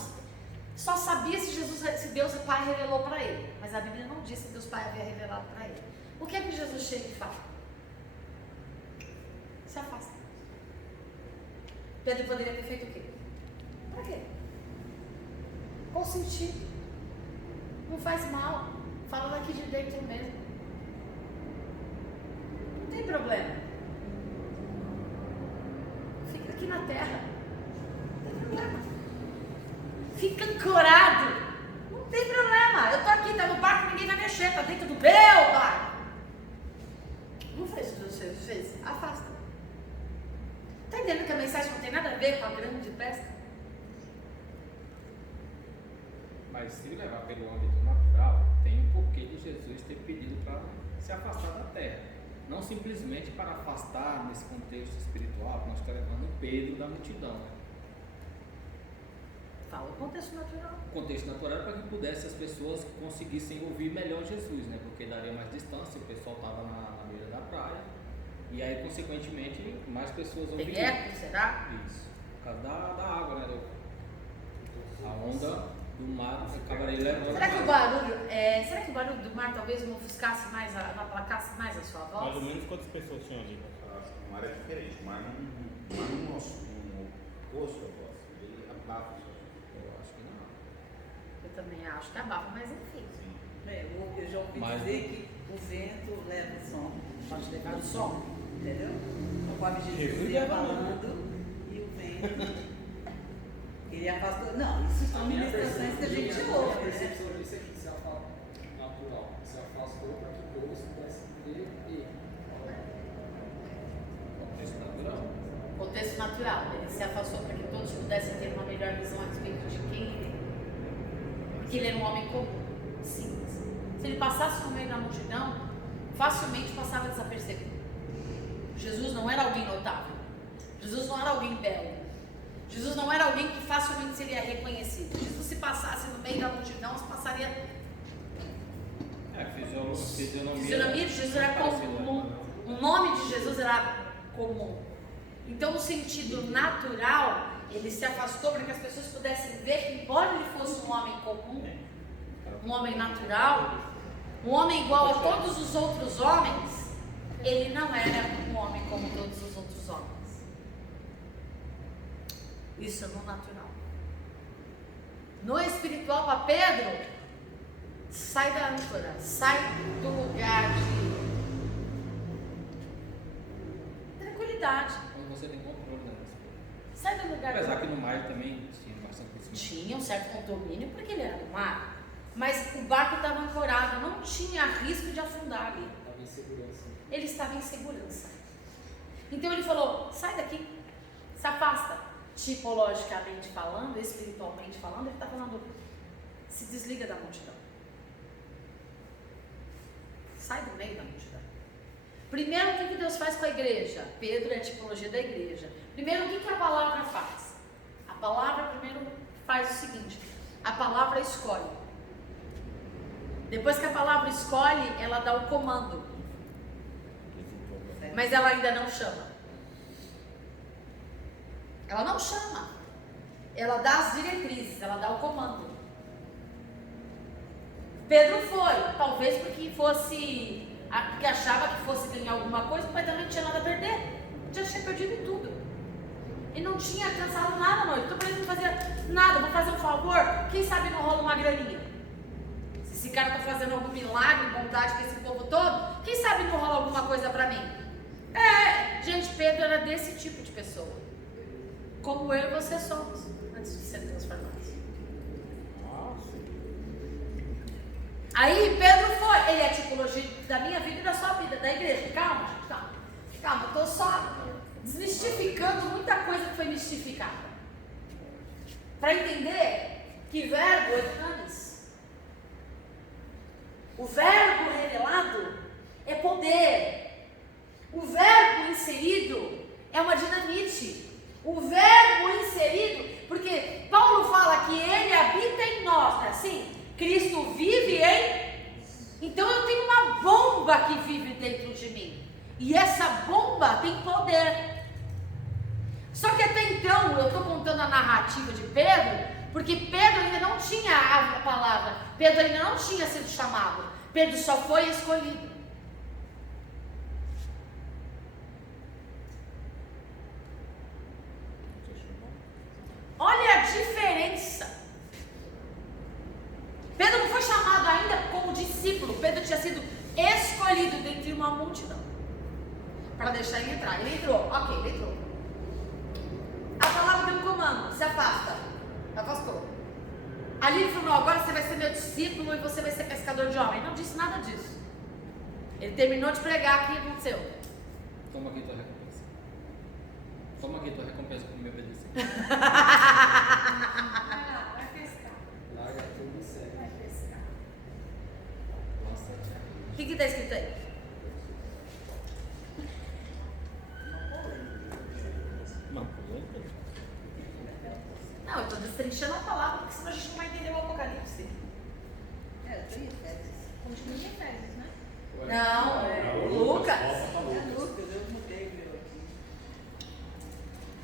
só sabia se Deus Pai revelou para ele. Mas a Bíblia não diz se Deus Pai havia revelado para ele. O que é que Jesus chega e fala? Se afasta. Pedro poderia ter feito o quê? Para quê? Qual o sentido? Não faz mal. Fala daqui de dentro mesmo. Não tem problema. Fica aqui na terra. Não tem problema. Fica ancorado. Não tem problema. Eu tô aqui, tá no barco, ninguém vai mexer. Tá dentro do meu barco. Não fez o que você fez. Afasta. Tá entendendo que a mensagem não tem nada a ver com a grande pesca? Mas se levar pelo âmbito natural, tem um porquê de Jesus ter pedido para se afastar da terra. Não simplesmente para afastar nesse contexto espiritual, que nós estamos levando Pedro da multidão. Fala o contexto natural. O contexto natural é para que pudesse as pessoas conseguissem ouvir melhor Jesus, né? Porque daria mais distância, o pessoal estava na beira da praia. E aí, consequentemente, mais pessoas Tem ouviriam. eco, será? Isso. Por causa da água, né? A onda do mar acabaria levando. Será que o barulho do mar talvez não ofuscasse mais, não aplacasse mais a sua voz? Mais ou menos quantas pessoas tinham ali? Acho que o mar é diferente. O mar no nosso poço, ele abafa. Eu acho que não. Eu também acho que abafa, mas enfim. Eu já ouvi Mas- dizer que o vento leva o som. Pode levar o som. Entendeu? Conforme Jesus Jesus ia leva falando e o vento. Ele afastou. Não, isso são ministrações que a gente A ouve, né? percepção disso é que se afastou natural, se afastou para que todos pudessem ver ele. Contexto natural. Contexto natural. Ele se afastou para que todos pudessem ter uma melhor visão a respeito de quem ele é. Porque ele era um homem comum. Simples. Se ele passasse no meio da multidão, facilmente passava desapercebido. Jesus não era alguém notável. Jesus não era alguém belo. Jesus não era alguém que facilmente seria reconhecido. Jesus, se passasse no meio da multidão, se passaria. Fisionomia de Jesus era comum. O nome de Jesus era comum. Então, no sentido natural, ele se afastou para que as pessoas pudessem ver que, embora ele fosse um homem comum, um homem natural, um homem igual a todos os outros homens, ele não era um homem como todos os outros homens. Isso é no natural. No espiritual, para Pedro, sai da âncora, sai do lugar de tranquilidade. Quando você tem controle, né? Sai do lugar Apesar que no mar também tinha bastante conhecimento. tinha um certo condomínio porque ele era do mar, mas o barco estava ancorado, não tinha risco de afundar ali. Estava em segurança. Ele estava em segurança. Então ele falou: sai daqui, se afasta. Tipologicamente falando, espiritualmente falando, ele está falando: se desliga da multidão. Sai do meio da multidão. Primeiro, o que Deus faz com a igreja? Pedro é a tipologia da igreja. Primeiro, o que a palavra faz? A palavra primeiro faz o seguinte: a palavra escolhe. Depois que a palavra escolhe, ela dá o comando. Mas ela ainda não chama. Ela não chama. Ela dá as diretrizes, ela dá o comando. Pedro foi, talvez porque porque achava que fosse ganhar alguma coisa, mas também não tinha nada a perder. Já tinha perdido tudo. E não tinha alcançado nada à noite. Então, para ele não fazer nada, vou fazer um favor, quem sabe não rola uma graninha. Se esse cara está fazendo algum milagre, bondade com esse povo todo, quem sabe não rola alguma coisa para mim? Gente, Pedro era desse tipo de pessoa. Como eu e você somos, antes de ser transformados. Aí Pedro foi, ele é a tipologia da minha vida e da sua vida, da igreja. Calma, gente, calma, estou só desmistificando muita coisa que foi mistificada. Para entender que verbo é dunamis. O verbo revelado é poder. O verbo inserido é uma dinamite. O verbo inserido, porque Paulo fala que ele habita em nós, não é assim? Cristo vive em... Então eu tenho uma bomba que vive dentro de mim. E essa bomba tem poder. Só que até então, eu estou contando a narrativa de Pedro, porque Pedro ainda não tinha a palavra. Pedro ainda não tinha sido chamado. Pedro só foi escolhido. Olha a diferença. Pedro não foi chamado Pedro tinha sido escolhido dentre uma multidão para deixar ele entrar. Ele entrou, ok, ele entrou. A palavra deu um comando, se afasta. Afastou. Ali ele falou, não, agora você vai ser meu discípulo e você vai ser pescador de homens. Ele não disse nada disso. Ele terminou de pregar, o que aconteceu? Toma aqui tua recompensa. Toma aqui tua recompensa por me obedecer. Vai pescar. Larga tudo e segue. Vai pescar. O que está escrito aí? Não, polêmica. Não, eu estou destrinchando a palavra, porque senão a gente não vai entender o Apocalipse. É, eu tô em Efésios. Continua em Efésios, né? Não, É Lucas. É Lucas, eu mudei meu aqui.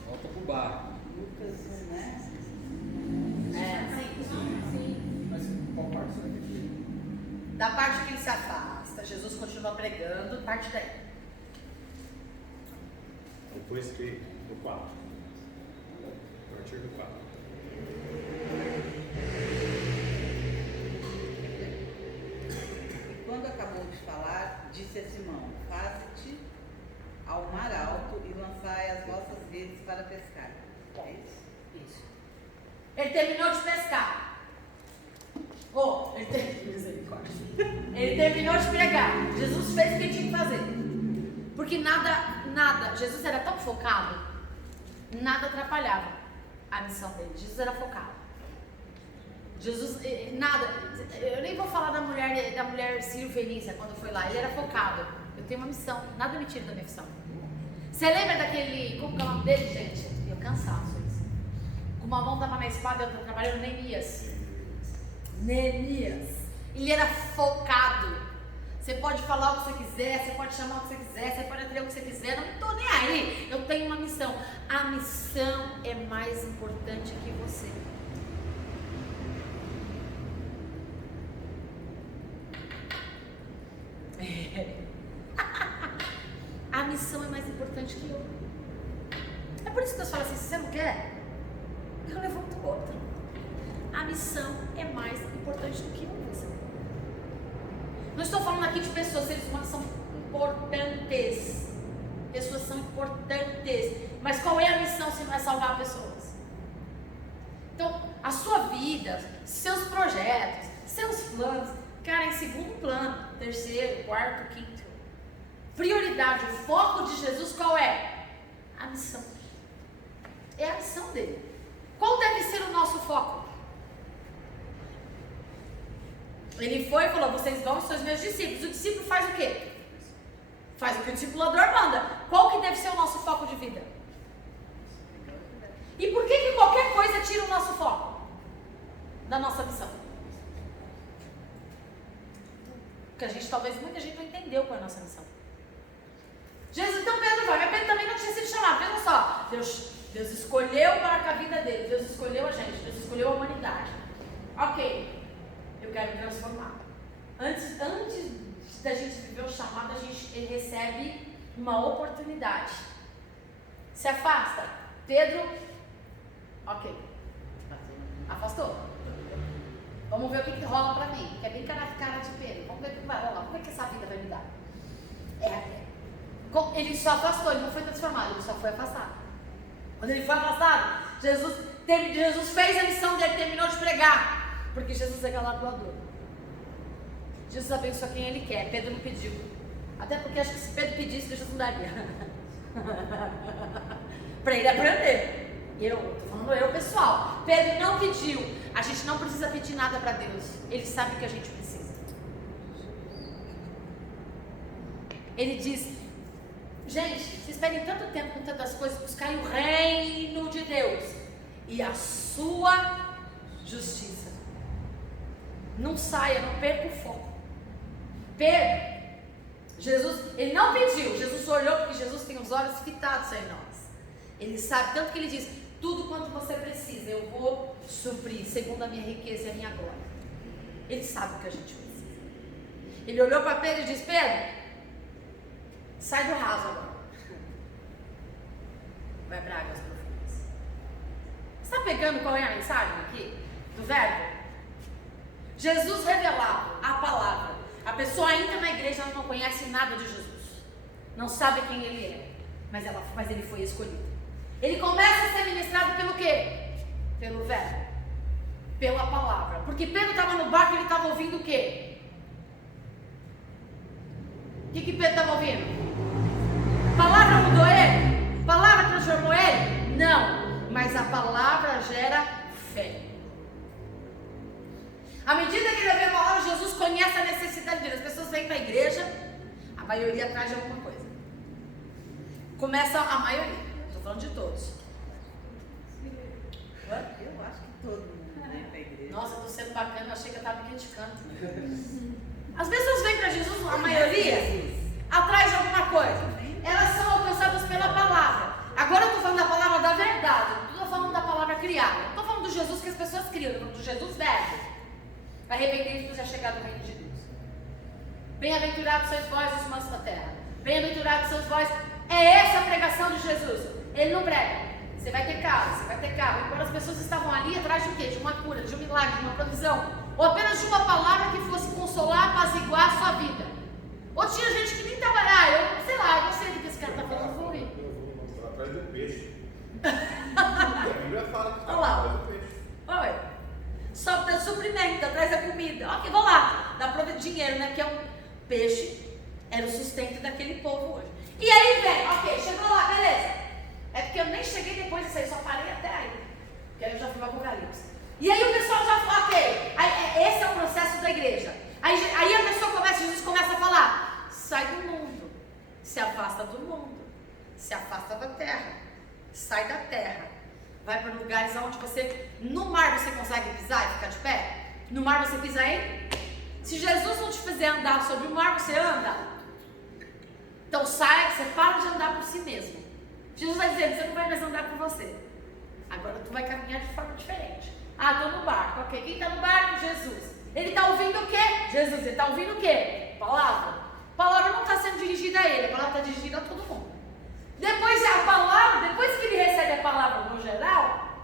Volta pro bar. Lucas, né? Sim. Mas qual parte você vai ter que ir? Da parte que ele se afasta, Jesus continua pregando, parte daí. Depois que do 4. A partir do 4. E quando acabou de falar, disse a Simão: faze-te ao mar alto e lançai as vossas redes para pescar. É isso? Isso. Ele terminou de pescar. Ele terminou de pregar. Jesus fez o que ele tinha que fazer. Porque nada, Jesus era tão focado, nada atrapalhava a missão dele. Jesus era focado. Jesus, nada, eu nem vou falar da mulher Sírio-Fenícia quando foi lá, ele era focado. Eu tenho uma missão, nada me tira da minha missão. Você lembra daquele, como que é o nome dele, gente? Eu cansaço isso. Com uma mão estava na espada e outra trabalhando, Neemias. Ele era focado. Você pode falar o que você quiser, você pode chamar o que você quiser, você pode atrever o que você quiser, não estou nem aí. Eu tenho uma missão. A missão é mais importante que você. A missão é mais importante que eu. É por isso que Deus fala assim: se você não quer, eu levanto outra. A missão é mais importante do que eu e você. Não estou falando aqui de pessoas, seres humanos são importantes. Pessoas são importantes. Mas qual é a missão se não é salvar pessoas? Então, a sua vida, seus projetos, seus planos, cara, em segundo plano, terceiro, quarto, quinto. Prioridade, o foco de Jesus qual é? A missão. É a missão dele. Qual deve ser o nosso foco? Ele foi e falou: vocês vão ser os meus discípulos. O discípulo faz o quê? Faz o que o discipulador manda. Qual que deve ser o nosso foco de vida? E por que qualquer coisa tira o nosso foco da nossa missão? Porque muita gente não entendeu qual é a nossa missão. Jesus, então Pedro vai, mas Pedro também não tinha sido chamado. Veja só, Deus escolheu para a vida dele, Deus escolheu a gente, Deus escolheu a humanidade. Ok, eu quero me transformar. Antes da gente viver o chamado, ele recebe uma oportunidade. Se afasta. Pedro, ok, afastou. Vamos ver o que rola para mim, que é bem cara de Pedro. Vamos ver o que vai rolar, como é que essa vida vai me dar. Ele só afastou, ele não foi transformado, ele só foi afastado. Quando ele foi afastado, Jesus fez a missão dele, terminou de pregar, porque Jesus é galardoador. Jesus abençoa quem ele quer. Pedro não pediu, até porque acho que se Pedro pedisse, Jesus não daria. Para ele aprender. Estou falando eu, pessoal. Pedro não pediu. A gente não precisa pedir nada para Deus, ele sabe o que a gente precisa. Ele diz: gente, vocês perdem tanto tempo com tantas coisas, buscarem o reino de Deus e a sua justiça. Não saia, não perca o foco. Pedro, Jesus, ele não pediu, Jesus olhou, porque Jesus tem os olhos fitados em nós. Ele sabe, tanto que ele diz: tudo quanto você precisa, eu vou suprir, segundo a minha riqueza e a minha glória. Ele sabe o que a gente precisa. Ele olhou para Pedro e disse: Pedro, sai do raso agora. Vai para águas profundas. Você está pegando qual é a mensagem aqui? Do verbo? Jesus revelava a palavra. A pessoa entra na igreja, ela não conhece nada de Jesus, não sabe quem ele é, mas ele foi escolhido. Ele começa a ser ministrado pelo quê? Pelo verbo, pela palavra. Porque Pedro estava no barco e ele estava ouvindo o quê? O que Pedro estava ouvindo? Palavra mudou ele? Palavra transformou ele? Não, mas a palavra gera fé. À medida que ele ouve a palavra, Jesus conhece a necessidade dele. As pessoas vêm para a igreja, a maioria atrás de alguma coisa. Começa a maioria, estou falando de todos. Eu acho que todo mundo vem para a igreja. Nossa, eu estou sendo bacana, eu achei que eu estava me criticando. As pessoas vêm para Jesus, a maioria, atrás de alguma coisa. Elas são alcançadas pela palavra. Agora eu estou falando da palavra da verdade, não estou falando da palavra criada. Não estou falando do Jesus que as pessoas criam, estou falando do Jesus verbo. Arrependei-vos e chegado o reino de Deus. Bem-aventurados sois vós, os mansos da terra. Bem-aventurados sois vós. É essa a pregação de Jesus. Ele não prega. Você vai ter casa, você vai ter carro. Agora as pessoas estavam ali atrás de quê? De uma cura, de um milagre, de uma provisão. Ou apenas de uma palavra que fosse consolar, apaziguar a sua vida. Ou tinha gente que nem estava, eu sei lá, eu não sei do que esse cara está falando, vou ouvir. Atrás do peixe. A Bíblia fala que está atrás do peixe. Oi. Só dá suprimento, atrás da comida. Ok, vou lá. Dá para ver dinheiro, né? Que é um peixe. Era o sustento daquele povo hoje. E aí vem, ok, chegou lá, beleza. É porque eu nem cheguei depois disso aí, só parei até aí. Porque aí eu já fui no Apocalipse. E aí o pessoal já falou, ok, esse é o processo da igreja. Aí a pessoa começa, Jesus começa a falar, sai do mundo, se afasta do mundo, se afasta da terra, sai da terra, vai para lugares onde você, no mar você consegue pisar e ficar de pé? No mar você pisa aí? Se Jesus não te fizer andar sobre o mar, você anda? Então sai, você para de andar por si mesmo. Jesus vai dizer, você não vai mais andar por você. Agora tu vai caminhar de forma diferente. Estou no barco, ok. Quem está no barco? Jesus. Ele está ouvindo o quê? Jesus. Ele está ouvindo o quê? Palavra. A palavra não está sendo dirigida a ele, a palavra está dirigida a todo mundo. Depois a palavra, depois que ele recebe a palavra no geral,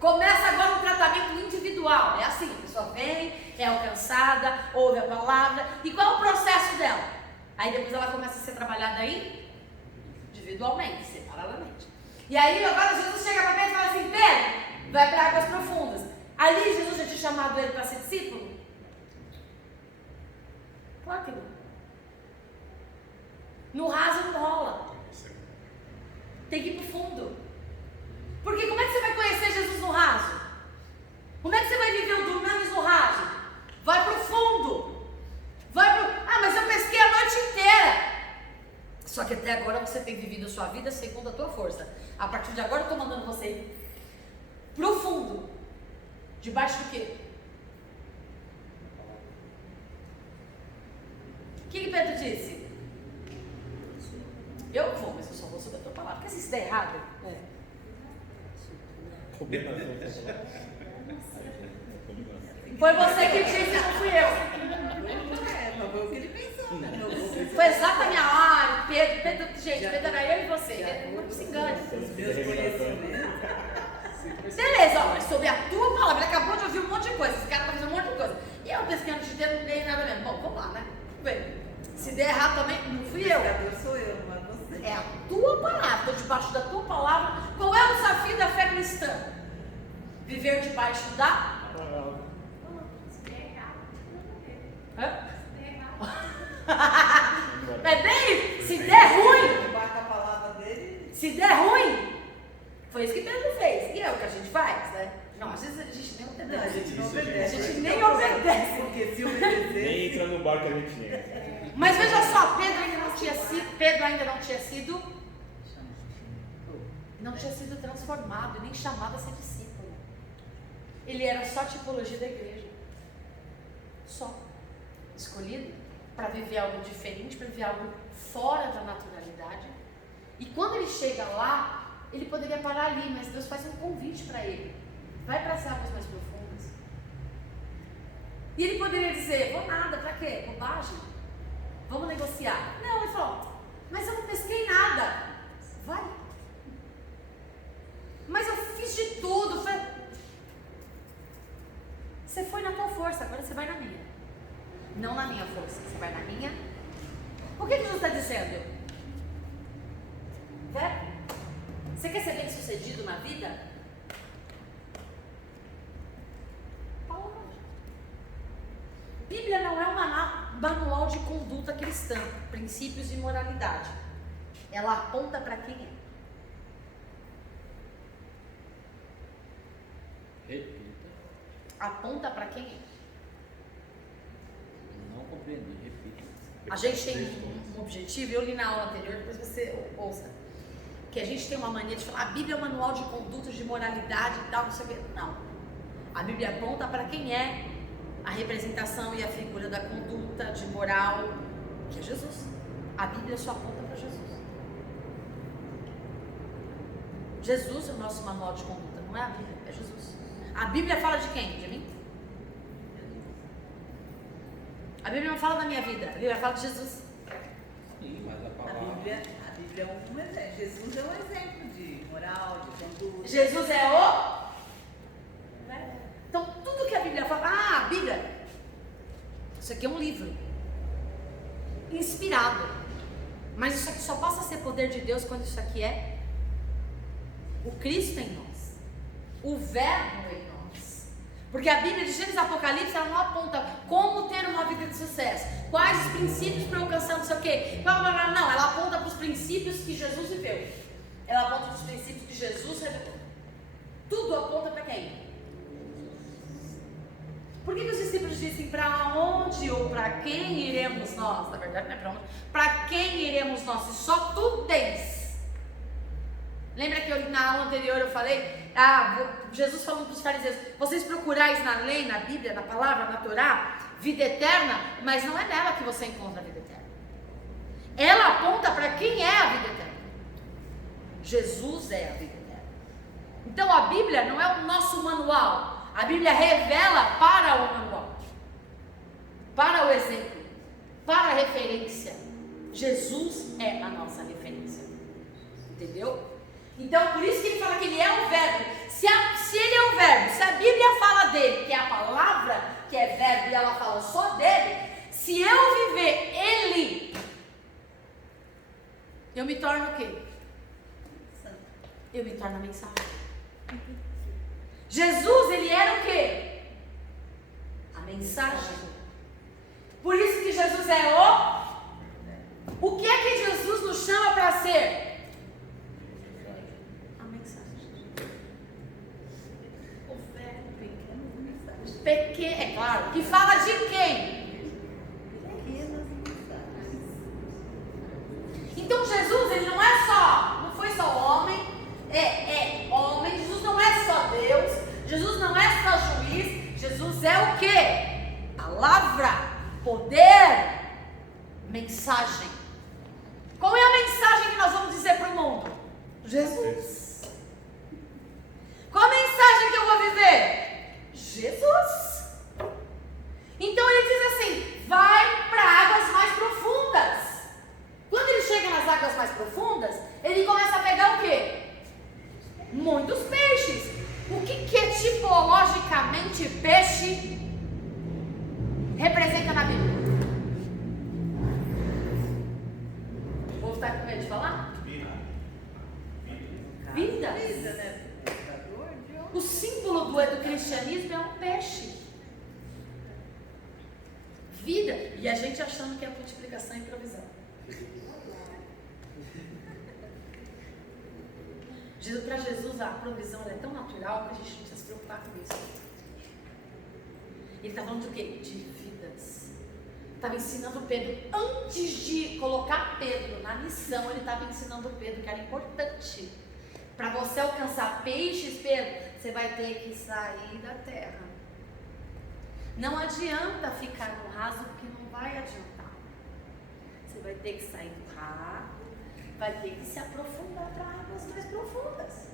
começa agora um tratamento individual. É assim, a pessoa vem, é alcançada, ouve a palavra. E qual é o processo dela? Aí depois ela começa a ser trabalhada individualmente, separadamente. E aí agora Jesus chega para Pedro e fala assim, Pedro, vai para águas profundas. Ali Jesus já tinha chamado ele para ser discípulo? Claro que não. No raso não rola. Tem que ir para o fundo. Porque como é que você vai conhecer Jesus no raso? Como é que você vai viver o dunamis no raso? Vai para o fundo. Mas eu pesquei a noite inteira. Só que até agora você tem vivido a sua vida segundo a tua força. A partir de agora eu estou mandando você ir pro fundo. Debaixo do quê? O que Pedro disse? Eu vou, mas eu só vou sobre a tua palavra. Porque se isso der errado, foi você que disse, não fui eu. Mas foi o que ele pensou, né? Foi exatamente a hora, Pedro, gente, Pedro era eu e você. Não se engane. Meus conhecimentos. Beleza, mas sobre a tua palavra, ele acabou de ouvir um monte de coisa. Esse cara tá fazendo um monte de coisa. E eu pesquisando de inteiro, não ganhei nada mesmo. Bom, vamos lá, né? Bem, se der errado também, não fui eu. Sou eu, não é você. É a tua palavra, estou debaixo da tua palavra. Qual é o desafio da fé cristã? Viver debaixo da palavra. É bem, se der ruim, Bata a palavra dele. se der ruim, foi isso que Pedro fez. E é o que a gente faz, né? Não, às vezes a gente nem obedece. Não, a gente não Isso, obedece. A gente nem obedece. Porque se obedecer. Nem entra no barco a gente nem. Mas veja só, Pedro ainda não tinha sido transformado, nem chamado a ser discípulo. Ele era só a tipologia da igreja. Só. Escolhido para viver algo diferente, para viver algo fora da naturalidade. E quando ele chega lá, ele poderia parar ali, mas Deus faz um convite para ele. Vai para as águas mais profundas. E ele poderia dizer, vou nada, para quê? Bobagem. Vamos negociar. Não, ele falou, mas eu não pesquei nada. Vai. Mas eu fiz de tudo. Você foi na tua força, agora você vai na minha. Não na minha força, você vai na minha. Por que Jesus está dizendo? Verbo. Você quer ser bem sucedido na vida? Palavra. Bíblia não é um manual de conduta cristã, princípios e moralidade. Ela aponta para quem é. Repita. Aponta para quem é. Não compreendi, repita. A gente tem um objetivo, eu li na aula anterior, depois você ouça, que a gente tem uma mania de falar, a Bíblia é um manual de condutas, de moralidade e tal, não sei o quê. Não. A Bíblia aponta para quem é a representação e a figura da conduta, de moral, que é Jesus. A Bíblia só aponta para Jesus. Jesus é o nosso manual de conduta, não é a Bíblia, é Jesus. A Bíblia fala de quem? De mim? A Bíblia não fala da minha vida, a Bíblia fala de Jesus. Sim, mas a A palavra. Bíblia é um exemplo. Jesus é um exemplo de moral, de conduta. Jesus é o... Então, tudo que a Bíblia fala... Ah, a Bíblia... Isso aqui é um livro. Inspirado. Mas isso aqui só passa a ser poder de Deus quando isso aqui é o Cristo em nós. O Verbo em nós. Porque a Bíblia de Gênesis e Apocalipse, ela não aponta como ter uma vida de sucesso. Quais os princípios para alcançar não sei o quê. Não, ela aponta para os princípios que Jesus viveu. Ela aponta para os princípios que Jesus revelou. Tudo aponta para quem? Por que os discípulos dizem para onde ou para quem iremos nós? Na verdade não é para onde. Para quem iremos nós? Se só tu tens. Lembra que na aula anterior eu falei? Jesus falando para os fariseus, vocês procurais na lei, na Bíblia, na palavra, na Torá, vida eterna, mas não é nela que você encontra a vida eterna. Ela aponta para quem é a vida eterna. Jesus é a vida eterna. Então a Bíblia não é o nosso manual. A Bíblia revela para o manual, para o exemplo, para a referência. Jesus é a nossa referência. Entendeu? Então, por isso que ele fala que ele é o verbo. Se ele é o verbo, se a Bíblia fala dele, que é a palavra, que é verbo, e ela fala só dele, se eu viver ele, eu me torno o quê? Eu me torno a mensagem. Jesus, ele era o quê? A mensagem. Por isso que Jesus é o que é que Jesus nos chama para ser? Pequeno, é claro, que fala de quem? Então Jesus, ele não é só, não foi só homem, é homem. Jesus não é só Deus, Jesus não é só juiz, Jesus é o quê? Palavra, poder, mensagem. Qual é a mensagem que nós vamos dizer para o mundo? Jesus. Qual a mensagem que eu vou viver? Jesus. Então ele diz assim, vai para águas mais profundas. Quando ele chega nas águas mais profundas, ele começa a pegar o quê? Muitos peixes. O que é tipologicamente peixe representa na Bíblia? O povo está com medo de falar? Vida. Vida, né? O símbolo do cristianismo é um peixe. Vida. E a gente achando que é multiplicação e provisão. Para Jesus a provisão é tão natural que a gente não precisa se preocupar com isso. Ele está falando de quê? De vidas. Estava ensinando Pedro, antes de colocar Pedro na missão, ele estava ensinando Pedro que era importante. Para você alcançar peixes, Pedro, você vai ter que sair da terra. Não adianta ficar no raso, porque não vai adiantar. Você vai ter que sair do raso, vai ter que se aprofundar para águas mais profundas.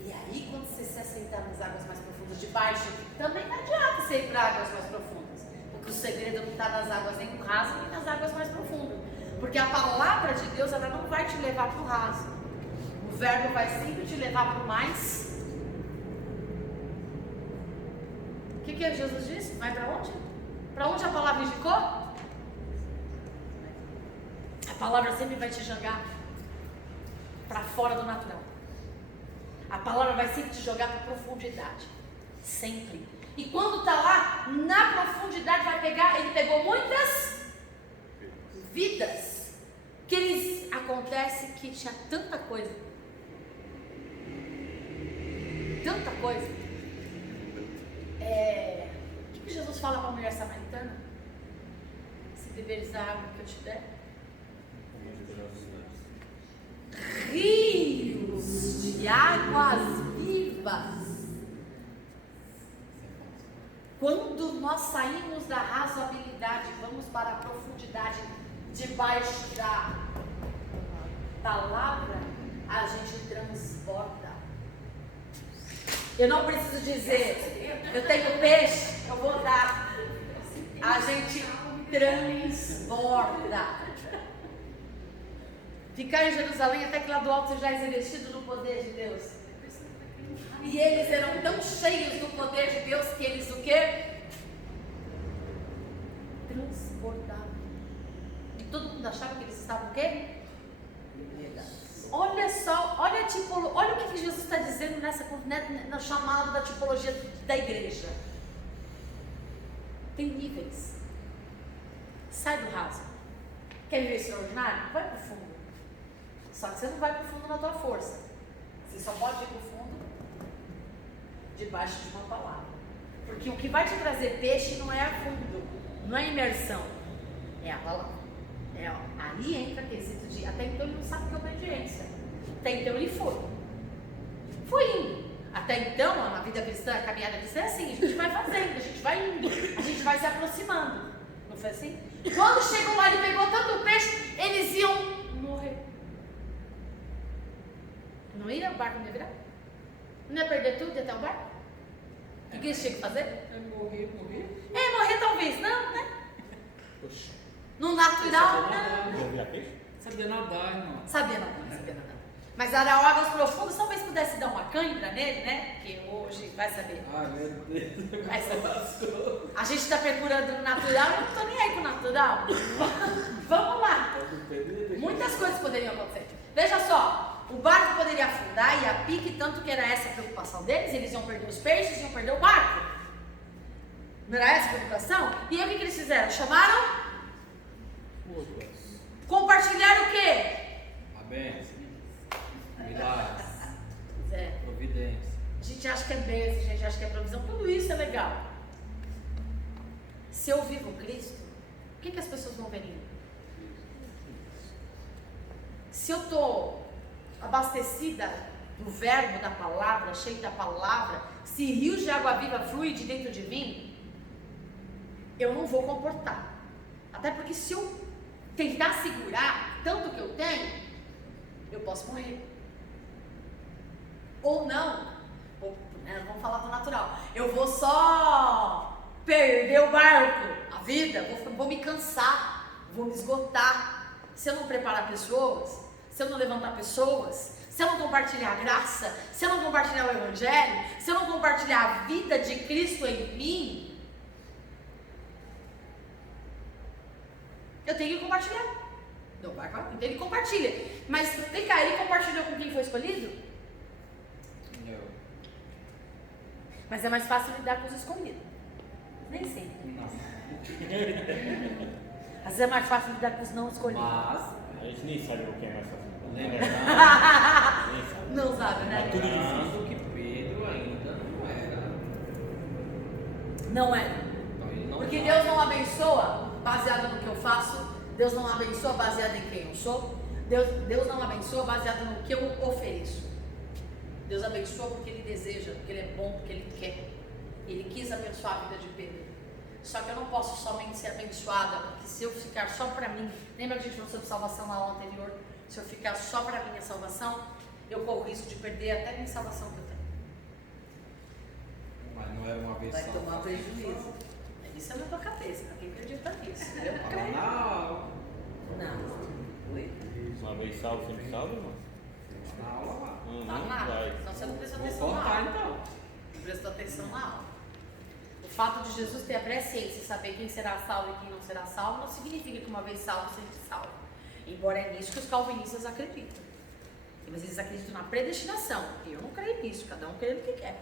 E aí, quando você se aceitar nas águas mais profundas de baixo, também não adianta você ir para águas mais profundas. Porque o segredo não está nas águas nem no raso, nem nas águas mais profundas. Porque a palavra de Deus, ela não vai te levar para o raso. O verbo vai sempre te levar para o mais. O que Jesus disse? Vai para onde? Para onde a palavra indicou? A palavra sempre vai te jogar para fora do natural. A palavra vai sempre te jogar para profundidade. Sempre. E quando está lá, na profundidade vai pegar, ele pegou muitas vidas. Que eles, acontece que tinha tanta coisa. Tanta coisa. O que Jesus fala para a mulher samaritana? Se beberes a água que eu te der, rios de águas vivas. Quando nós saímos da razoabilidade, vamos para a profundidade, debaixo da palavra, a gente transborda. Eu não preciso dizer, eu tenho peixe, eu vou dar. A gente transborda. Ficar em Jerusalém até que lá do alto você já é revestido do poder de Deus. E eles eram tão cheios do poder de Deus que eles o quê? Transbordavam. E todo mundo achava que eles estavam o quê? Olha só, olha o que Jesus está dizendo no chamado da tipologia da igreja. Tem níveis. Sai do raso. Quer viver extraordinário? Vai para o fundo. Só que você não vai para o fundo na tua força. Você só pode ir para o fundo debaixo de uma palavra. Porque o que vai te trazer peixe não é a fundo, não é imersão, é a palavra. Ali entra quesito de, até então ele não sabe o que é obediência. Até então ele foi indo. Até então, na vida cristã, a caminhada cristã é assim, a gente vai fazendo, a gente vai indo, a gente vai se aproximando. Não foi assim? Quando chegou lá, ele pegou tanto peixe, eles iam morrer. Não ia? O barco não ia virar? Não ia perder tudo, ia até o barco? O que eles tinham que fazer? Morrer. Morrer talvez, não, né? No natural, não. Sabia nadar, irmão. Sabia nadar. Mas era águas profundas, talvez pudesse dar uma cãibra nele, né? Que hoje vai saber. Ai, meu Deus. Vai saber. A gente está procurando no natural, eu não estou nem aí com o natural. Vamos lá. Muitas coisas poderiam acontecer. Veja só, o barco poderia afundar e a pique, tanto que era essa a preocupação deles, eles iam perder os peixes, iam perder o barco. Não era essa a preocupação? E aí o que eles fizeram? Chamaram? Compartilharam o quê? A bênção. Milagres. É. Providência. A gente acha que é bênção, a gente acha que é provisão, tudo isso é legal. Se eu vivo Cristo, o que as pessoas vão ver em mim? Se eu estou abastecida do verbo, da palavra, cheio da palavra, se rios de água viva fluem de dentro de mim, eu não vou comportar. Até porque se eu tentar segurar tanto que eu tenho, eu posso morrer. Ou não, vamos falar do natural, eu vou só perder o barco, a vida, vou me cansar, vou me esgotar. Se eu não preparar pessoas, se eu não levantar pessoas, se eu não compartilhar a graça, se eu não compartilhar o evangelho, se eu não compartilhar a vida de Cristo em mim, eu tenho que compartilhar. Não vai, então ele compartilha. Mas vem cá, ele compartilhou com quem foi escolhido? Não. Mas é mais fácil lidar com os escolhidos. Nem sempre. Não. Às vezes é mais fácil lidar com os não escolhidos. Mas, A gente nem sabe o que é mais fácil. lembra? Nem sabe. Não sabe, né? Mas tudo difícil. Lembrando que Pedro ainda não era. Não é. Então ele não Porque era. Deus não abençoa baseado no que eu faço. Deus não abençoa baseado em quem eu sou. Deus não abençoa baseado no que eu ofereço. Deus abençoa porque Ele deseja, porque Ele é bom, porque Ele quer. Ele quis abençoar a vida de Pedro. Só que eu não posso somente ser abençoada, porque se eu ficar só para mim, lembra que a gente falou sobre salvação na aula anterior? Se eu ficar só para minha salvação, eu corro o risco de perder até a minha salvação que eu tenho. Mas não era uma vez Vai só. tomar prejuízo. Isso é na tua cabeça, pra quem acredita nisso. Eu Fala creio. na aula. Não. Oi? Uma vez salvo, sempre salvo, irmão? Na aula lá. Tá nada. Vai. Senão você não prestou Vou atenção na cortar aula. então. Não prestou atenção na aula. Vou O fato de Jesus ter a presciência e saber quem será salvo e quem não será salvo não significa que uma vez salvo, sempre salvo. Embora é nisso que os calvinistas acreditam. Mas eles acreditam na predestinação. Eu não creio nisso, cada um crê no que quer.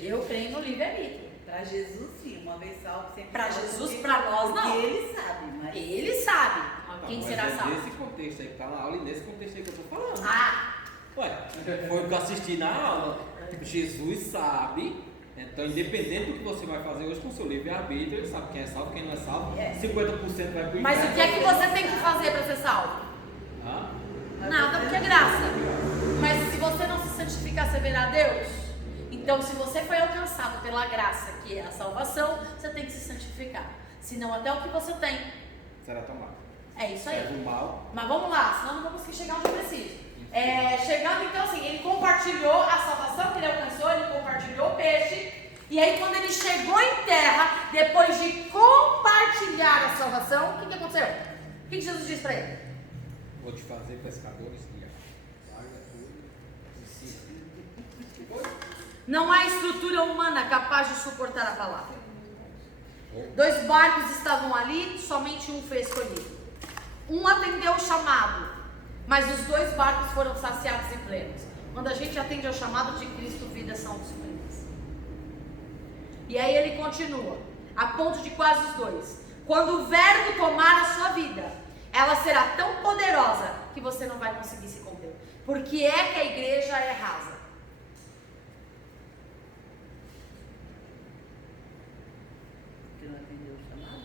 Eu creio no livre-arbítrio. Para Jesus, sim, uma vez salvo, sempre Para salvo, Jesus, porque- para nós, não. Porque ele sabe, mas... Ele sabe quem Mas será é salvo. nesse contexto aí que tá na aula e nesse contexto aí que eu tô falando. Ah, Ué, foi o que eu assisti na aula. Jesus sabe, então independente do que você vai fazer hoje com o seu livre-arbítrio, ele sabe quem é salvo, quem não é salvo. 50% vai pro inferno. mas o que é que você tem que fazer para ser salvo? Hã? Nada, porque é graça. Mas se você não se santificar, você verá Deus. Então, se você foi alcançado pela graça, que é a salvação, você tem que se santificar. Senão, até o que você tem. Será tomado. É isso aí. Serve o mal. Mas vamos lá, senão não vou conseguir chegar onde eu preciso. Chegando, então, assim, ele compartilhou a salvação que ele alcançou, ele compartilhou o peixe. E aí, quando ele chegou em terra, depois de compartilhar a salvação, o que aconteceu? O que Jesus disse para ele? Vou te fazer pescadores de larga tudo. Não há estrutura humana capaz de suportar a palavra. 2 barcos estavam ali, somente um foi escolhido. Um atendeu o chamado, mas os 2 barcos foram saciados e plenos. Quando a gente atende ao chamado de Cristo, vidas são supridas. E aí ele continua, a ponto de quase os 2. Quando o verbo tomar a sua vida, ela será tão poderosa que você não vai conseguir se conter. Porque é que a igreja é rasa. Porque não atendeu o chamado?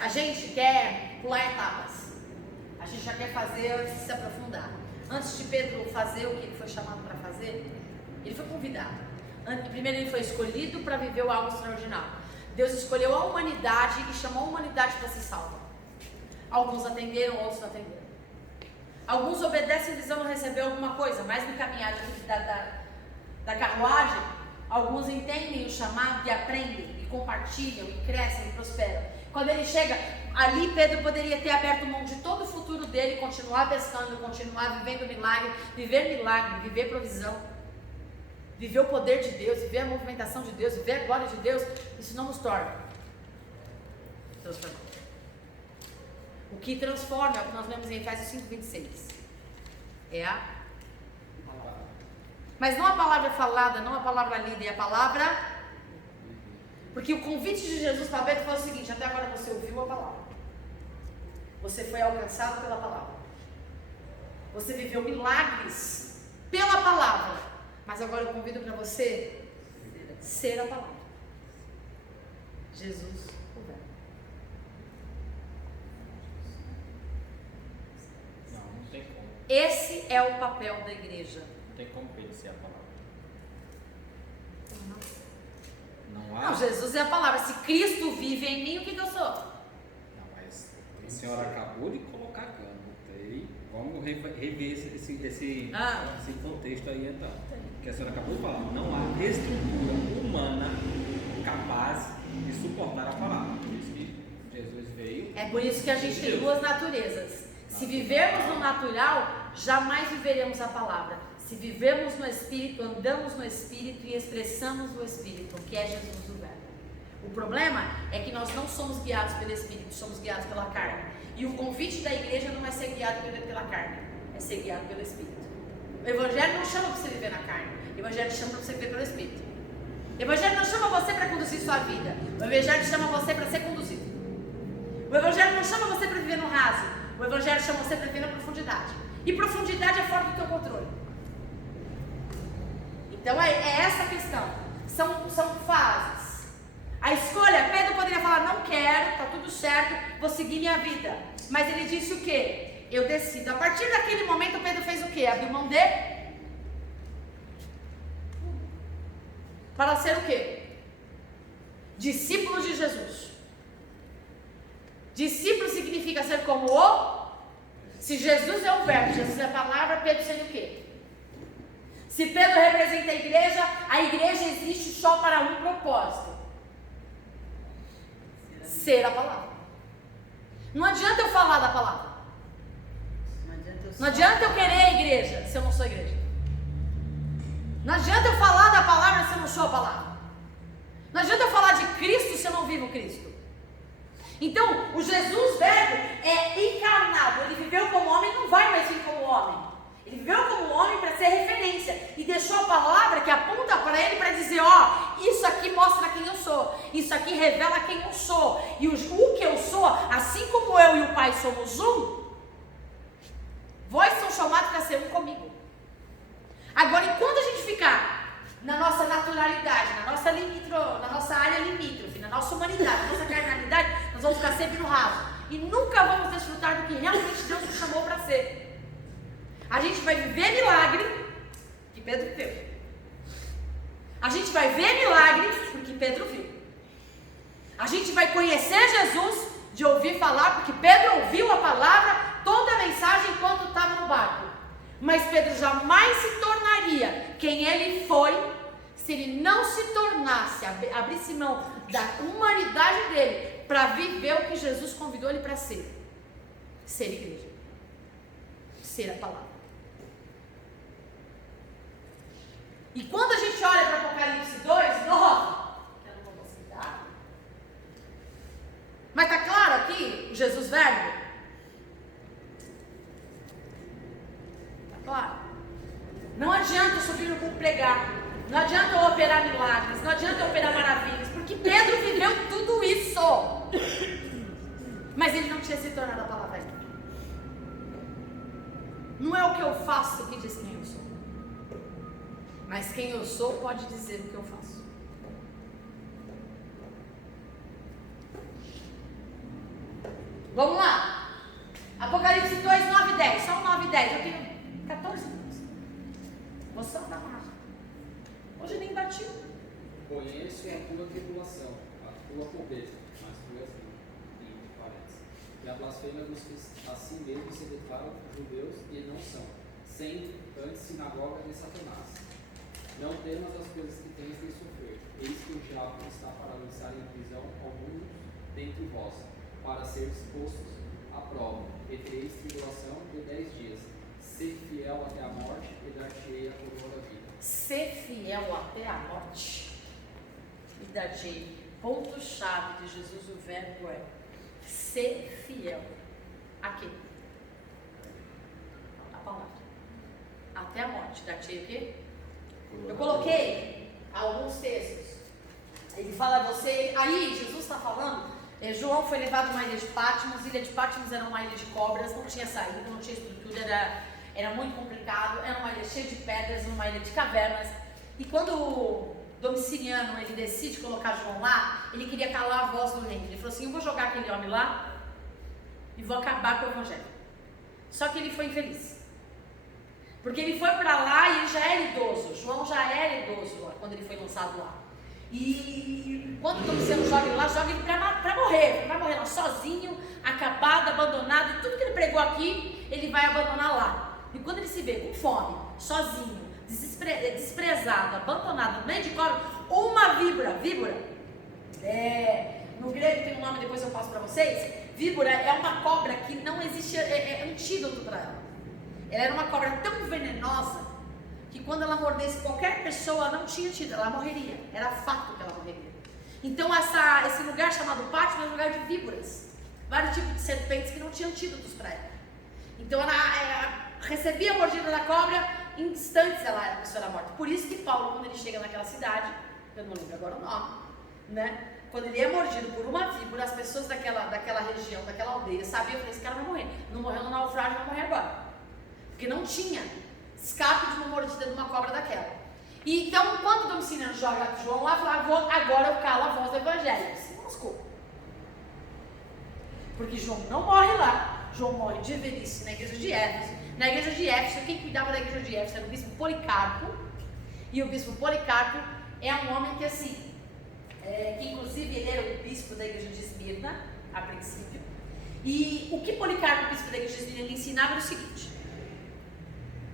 A gente quer pular etapas. A gente já quer fazer antes de se aprofundar. Antes de Pedro fazer o que ele foi chamado para fazer, ele foi convidado. Primeiro ele foi escolhido para viver algo extraordinário. Deus escolheu a humanidade e chamou a humanidade para ser salva. Alguns atenderam, outros não atenderam. Alguns obedecem visando receber alguma coisa, mas no caminhar da carruagem, alguns entendem o chamado e aprendem, e compartilham, e crescem, e prosperam. Quando ele chega, ali Pedro poderia ter aberto mão de todo o futuro dele, continuar pescando, continuar vivendo milagre, viver provisão, viver o poder de Deus, viver a movimentação de Deus, viver a glória de Deus. Isso não nos torna transformadores. O que transforma é o que nós lemos em Efésios 5:26. É a palavra. Mas não a palavra falada, não a palavra lida, é a palavra. Porque o convite de Jesus para Pedro foi o seguinte: até agora você ouviu a palavra. Você foi alcançado pela palavra. Você viveu milagres pela palavra. Mas agora eu convido para você ser a palavra. Jesus, o Verbo. Não tem como. Esse é o papel da igreja. Não tem como obedecer a palavra. Não há. Não, Jesus é a palavra. Se Cristo vive em mim, o que eu sou? Não, mas a senhora acabou de colocar aqui, eu anotei. Vamos rever esse contexto aí então. Que a senhora acabou de falar. Não há estrutura humana capaz de suportar a palavra. Por isso que Jesus veio. É por isso que a gente tem 2 naturezas. Se vivermos no natural, jamais viveremos a palavra. Se vivemos no Espírito, andamos no Espírito e expressamos o Espírito, que é Jesus o Verbo. O problema é que nós não somos guiados pelo Espírito, somos guiados pela carne. E o convite da igreja não é ser guiado pela carne, é ser guiado pelo Espírito. O Evangelho não chama para você viver na carne, o Evangelho chama para você viver pelo Espírito. O Evangelho não chama você para conduzir sua vida, o Evangelho chama você para ser conduzido. O Evangelho não chama você para viver no raso, o Evangelho chama você para viver na profundidade. E profundidade é fora do teu controle. Então é essa a questão. São fases. A escolha, Pedro poderia falar: não quero, tá tudo certo, vou seguir minha vida. Mas ele disse o quê? Eu decido. A partir daquele momento, Pedro fez o quê? Abriu mão de? Para ser o quê? Discípulos de Jesus. Discípulo significa ser como o? Se Jesus é o verbo, Jesus é a palavra, Pedro sendo o quê? Se Pedro representa a igreja existe só para um propósito: ser a palavra. Não adianta eu falar da palavra. Não adianta eu querer a igreja se eu não sou igreja. Não adianta eu falar da palavra se eu não sou a palavra. Não adianta eu falar de Cristo se eu não vivo Cristo. Então, o Jesus Verbo é encarnado. Ele viveu como homem, não vai mais vir como homem. Ele viveu como homem para ser referência. E deixou a palavra que aponta para ele para dizer, ó, isso aqui mostra quem eu sou. Isso aqui revela quem eu sou. E o que eu sou, assim como eu e o Pai somos um, vós são chamados para ser um comigo. Agora, enquanto a gente ficar na nossa naturalidade, na nossa área limítrofe, na nossa humanidade, na nossa carnalidade, nós vamos ficar sempre no raso. E nunca vamos desfrutar do que realmente Deus nos chamou para ser. A gente vai viver milagre que Pedro viveu. A gente vai ver milagre porque Pedro viu. A gente vai conhecer Jesus de ouvir falar, porque Pedro ouviu a palavra, toda a mensagem enquanto estava no barco. Mas Pedro jamais se tornaria quem ele foi se ele não se tornasse, abrisse mão da humanidade dele para viver o que Jesus convidou ele para ser. Ser igreja. Ser a palavra. E quando a gente olha para Apocalipse 2, nota, eu não vou citar. Mas está claro aqui o Jesus Verbo? Está claro. Não adianta eu subir no púlpito pregar. Não adianta eu operar milagres. Não adianta eu operar maravilhas. Porque Pedro viveu tudo isso. Mas ele não tinha se tornado a palavra ainda. Não é o que eu faço que diz quem eu sou. Mas quem eu sou pode dizer o que eu faço. Vamos lá. Apocalipse 2, 9 e 10. Só 9 e 10. Eu tenho 14 minutos. Vou só dar uma. Hoje nem bati. Conheço a tua tribulação, a tua pobreza, mas tu és rico, parece. E a blasfêmia dos que a si mesmos se declaram judeus e não são, sendo antes sinagoga de Satanás. Não temas as coisas que tens de sofrer. Eis que o diabo está para lançar em prisão alguns dentre vós, para ser expostos à prova, e tereis tribulação de 10 dias. Ser fiel até a morte e dar-te-ei a coroa da vida. Ser fiel até a morte e dar-te-ei. Ponto-chave de Jesus, o verbo é ser fiel. A quê? A palavra. Até a morte. Dar-te-ei o quê? Eu coloquei alguns textos. Ele fala a você. Aí Jesus está falando. João foi levado a uma ilha de Patmos. Ilha de Patmos era uma ilha de cobras. Não tinha saída, não tinha estrutura. Era muito complicado. Era uma ilha cheia de pedras, uma ilha de cavernas. E quando o Domiciano ele decide colocar João lá, ele queria calar a voz do reino. Ele falou assim: eu vou jogar aquele homem lá e vou acabar com o evangelho. Só que ele foi infeliz. Porque ele foi para lá e ele já era idoso. João já era idoso lá, quando ele foi lançado lá. E quando o Domiciano joga ele lá, joga ele para morrer. Ele vai morrer lá sozinho, acabado, abandonado. E tudo que ele pregou aqui, ele vai abandonar lá. E quando ele se vê com fome, sozinho, desprezado, abandonado, no meio de cobra, ou uma víbora, no grego tem um nome, depois eu passo para vocês. Víbora é uma cobra que não existe, é antídoto para ela. Ela era uma cobra tão venenosa que quando ela mordesse qualquer pessoa, não tinha tido, ela morreria. Era fato que ela morreria. Então esse lugar chamado Patmos é um lugar de víboras, vários tipos de serpentes que não tinham antídotos para ela. Então ela recebia a mordida da cobra, em instantes a pessoa era morta. Por isso que Paulo, quando ele chega naquela cidade, eu não lembro agora o nome, né? Quando ele é mordido por uma víbora, as pessoas daquela região, daquela aldeia, sabiam que esse cara vai morrer. Não morreu no naufrágio, vai morrer agora. Porque não tinha escape de uma mordida de uma cobra daquela. E então, quando o Domiciano joga João lá, fala: agora eu calo a voz do evangelho. Se lascou. Porque João não morre lá. João morre de velhice na igreja de Éfeso. Na igreja de Éfeso, quem cuidava da igreja de Éfeso era o bispo Policarpo. E o bispo Policarpo é um homem que assim, que inclusive ele era o bispo da igreja de Esmirna, a princípio. E o que Policarpo, o bispo da igreja de Esmirna, ele ensinava era o seguinte: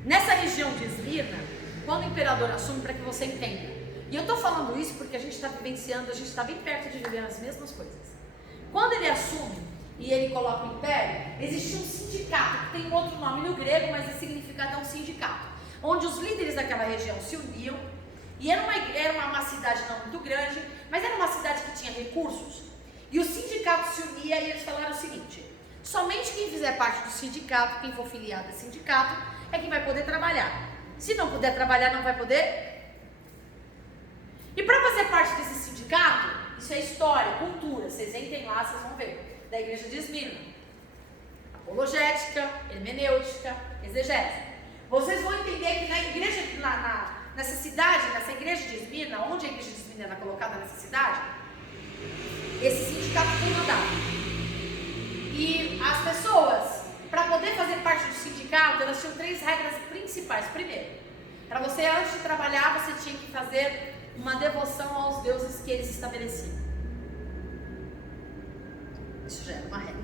nessa região de Esmirna, quando o imperador assume, para que você entenda, e eu estou falando isso porque a gente está vivenciando, a gente está bem perto de viver as mesmas coisas. Quando ele assume e ele coloca o império, existia um sindicato, que tem outro nome no grego, mas o significado é um sindicato. onde os líderes daquela região se uniam, e era uma cidade não muito grande, mas era uma cidade que tinha recursos, e o sindicato se unia e eles falaram o seguinte: somente quem fizer parte do sindicato, quem for filiado a sindicato, é quem vai poder trabalhar. Se não puder trabalhar, não vai poder. E para fazer parte desse sindicato, isso é história, cultura, vocês entrem lá, vocês vão ver, da igreja de Esmirna. Apologética, hermenêutica, exegese. Vocês vão entender que na igreja, nessa cidade, nessa igreja de Esmirna, onde a igreja de Esmirna era colocada nessa cidade, esse sindicato foi mandado. E as pessoas, para poder fazer parte do sindicato, elas tinham 3 regras principais. Primeiro, para você antes de trabalhar, você tinha que fazer uma devoção aos deuses que eles estabeleciam. Isso já era uma regra.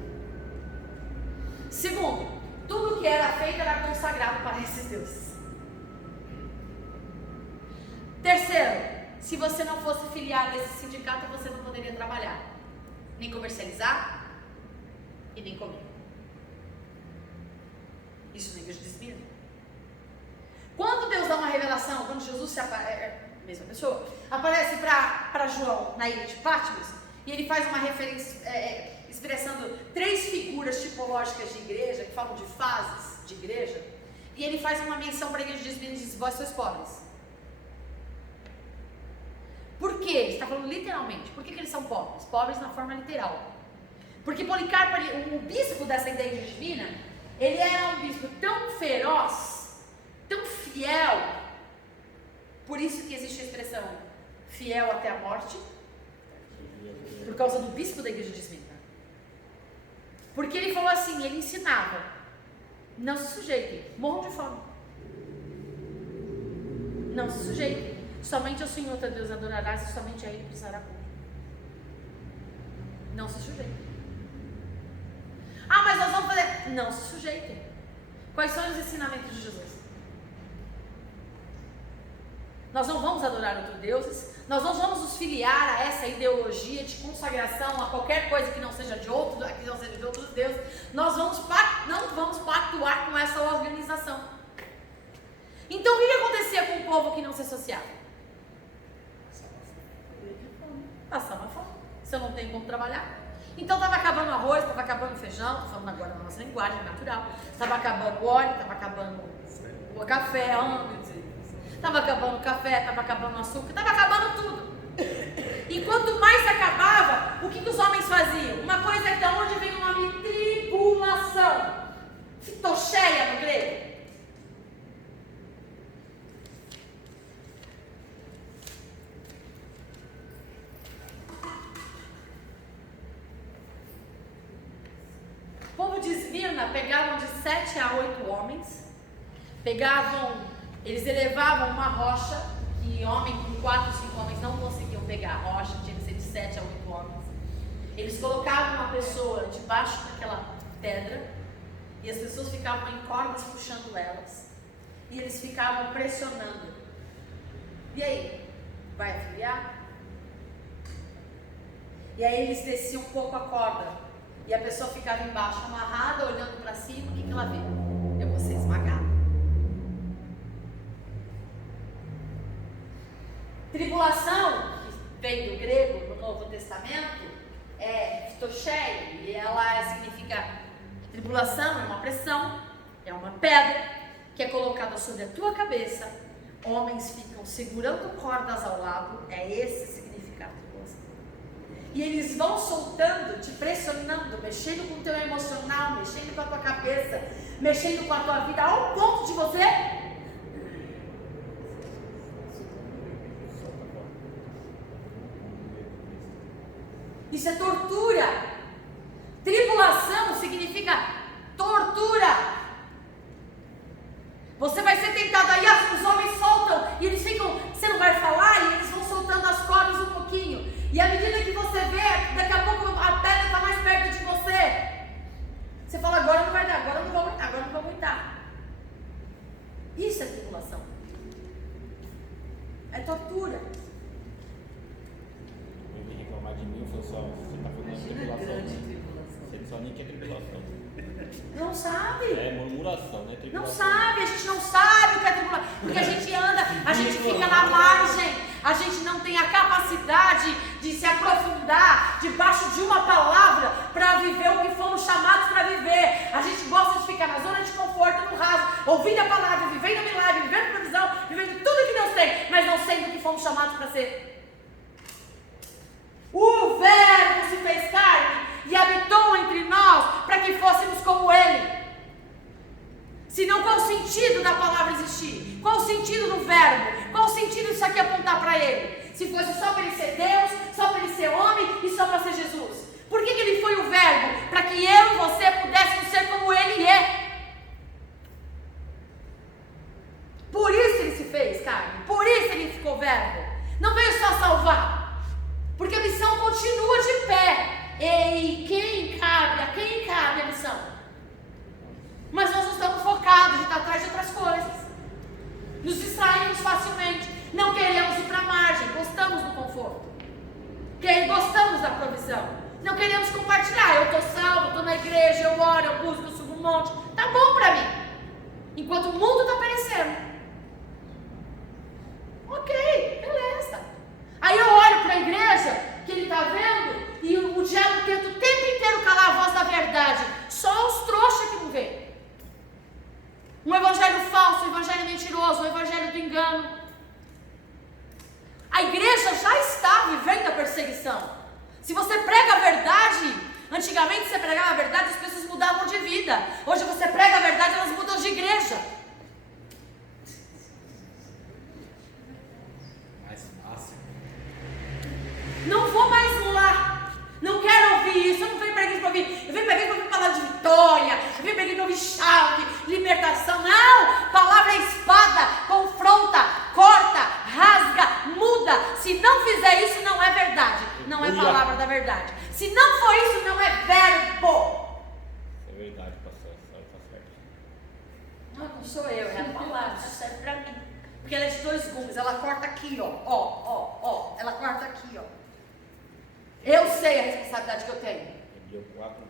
Segundo, tudo que era feito era consagrado para esses deuses. Terceiro, se você não fosse filiado a esse sindicato, você não poderia trabalhar, nem comercializar e nem comer. Isso na igreja de Esmirna. Quando Deus dá uma revelação, quando Jesus mesma pessoa, aparece para João na ilha de Patmos, e ele faz uma referência expressando 3 figuras tipológicas de igreja, que falam de fases de igreja, e ele faz uma menção para a igreja de Esmirna e diz: vós sois pobres. Por quê? Ele está falando literalmente. Por que eles são pobres? Pobres na forma literal. Porque Policarpo, o bispo dessa igreja de Esmirna, ele era um bispo tão feroz, tão fiel, por isso que existe a expressão fiel até a morte, por causa do bispo da igreja de Esmirna. Porque ele falou assim, ele ensinava: não se sujeitem, morram de fome. Não se sujeitem, somente ao Senhor teu Deus adorarás e somente a Ele prestará culto. Não se sujeitem. Ah, mas nós vamos fazer. Não se sujeitem. Quais são os ensinamentos de Jesus? Nós não vamos adorar outros deuses, nós não vamos nos filiar a essa ideologia de consagração a qualquer coisa que não seja de outros deuses. Nós não vamos pactuar com essa organização. Então o que acontecia com o povo que não se associava? Passava fome. Se eu não tenho como trabalhar. Então estava acabando o arroz, estava acabando o feijão, estou falando agora na nossa linguagem natural. Estava acabando o óleo, estava acabando o café, estava acabando o café, estava acabando o açúcar, estava acabando tudo. E quanto mais se acabava, o que os homens faziam? Uma coisa é de onde vem o nome tribulação. Fitocheia no grego. O povo de Esmirna pegavam de 7 a 8 homens, eles elevavam uma rocha, que homem com 4 ou 5 homens não conseguiam pegar a rocha, tinha que ser de 7 a 8 homens. Eles colocavam uma pessoa debaixo daquela pedra, e as pessoas ficavam em cordas puxando elas, e eles ficavam pressionando. E aí, vai afiliar? E aí eles desciam um pouco a corda, e a pessoa ficava embaixo, amarrada, olhando para cima. O que ela vê? Eu vou ser esmagada. Tribulação, que vem do grego no Novo Testamento, é fitocheia, e ela significa tribulação, é uma pressão, é uma pedra que é colocada sobre a tua cabeça. Homens ficam segurando cordas ao lado, é esse significado. E eles vão soltando, te pressionando, mexendo com o teu emocional, mexendo com a tua cabeça, mexendo com a tua vida, ao ponto de você isso é tortura. Tribulação significa tortura. Você vai ser tentado, aí os homens soltam e eles ficam, você não vai falar, e eles vão soltando as cordas um pouquinho. E à medida que você vê, daqui a pouco a pedra está mais perto de você. Você fala: agora não vai dar, agora não vou aguentar, agora não vou aguentar. Isso é tribulação. É tortura. Eu vim reclamar de mim, eu falei só, você está falando de tribulação. Você só nem quer tribulação. Não sabe. É murmuração, né? Não Tribulação. sabe, a gente não sabe o que é tribulação, porque a gente anda, a gente fica na margem, a gente não tem a capacidade de se aprofundar debaixo de uma palavra para viver o que fomos chamados para viver. A gente gosta de ficar na zona de conforto, no raso, ouvindo a palavra, vivendo milagre, vivendo provisão, vivendo tudo que Deus tem, mas não sendo o que fomos chamados para ser. O Verbo se fez carne e habitou entre nós para que fôssemos como Ele. Senão, qual o sentido da palavra existir? Qual o sentido do verbo? Qual o sentido disso aqui apontar para Ele? Se fosse só para Ele ser Deus, só para Ele ser homem e só para ser Jesus. Por que Ele foi o verbo? Para que eu e você pudéssemos ser como Ele é. Por isso Ele se fez carne. Por isso Ele ficou verbo. Não veio só salvar. Porque a missão continua de pé. E a quem cabe a missão? Mas nós não estamos focados de estar atrás de outras coisas. Nos distraímos facilmente. Não queremos ir para a margem. Gostamos do conforto. Gostamos da provisão. Não queremos compartilhar. Eu estou salvo, estou na igreja, eu oro, eu busco, eu subo um monte. Tá bom para mim. Enquanto o mundo está perecendo. Ok, beleza. Aí eu olho para a igreja, que ele está vendo, e o diabo tenta o tempo inteiro calar a voz da verdade. Só os trouxas que não vê. Um evangelho falso, um evangelho mentiroso, um evangelho do engano. A igreja já está vivendo a perseguição. Se você prega a verdade, antigamente você pregava a verdade, as pessoas mudavam de vida. Hoje você prega a verdade, elas mudam de igreja. Não vou mais lá. Não quero ouvir isso. Eu não venho para a igreja para ouvir. Eu venho para a igreja para ouvir palavra de vitória. Eu venho para a igreja para ouvir chave, libertação. Não! Palavra é espada. Confronta, corta, rasga, muda. Se não fizer isso, não é verdade. Não é palavra da verdade. Se não for isso, não é verbo. É verdade, pastor. Está certo. Não sou eu. É a palavra. Isso serve para mim. Porque ela é de dois gumes. Ela corta aqui, ó. Ela corta aqui, ó. Eu sei a responsabilidade que eu tenho.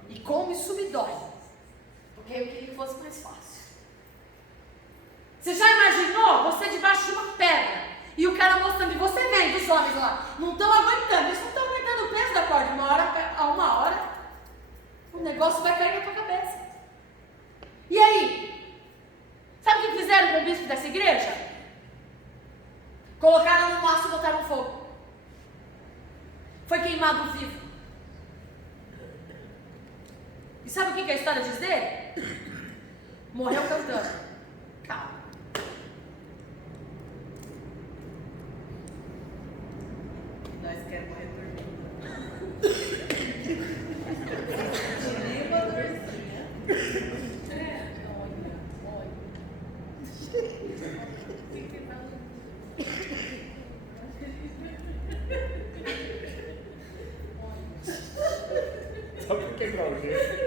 E como isso me dói. Porque eu queria que fosse mais fácil. Você já imaginou você debaixo de uma pedra e o cara mostrando, e você vem dos homens lá, não estão aguentando, eles não estão aguentando o peso da corda. Uma hora, o negócio vai cair na tua cabeça. E aí? Sabe o que fizeram com o bispo dessa igreja? Colocaram no maço e botaram fogo. Foi queimado vivo. E sabe o que a história diz dele? Morreu cantando. Calma. Nós queremos morrer dormindo. Nem uma dorzinha. Só pra quebrar o jeito.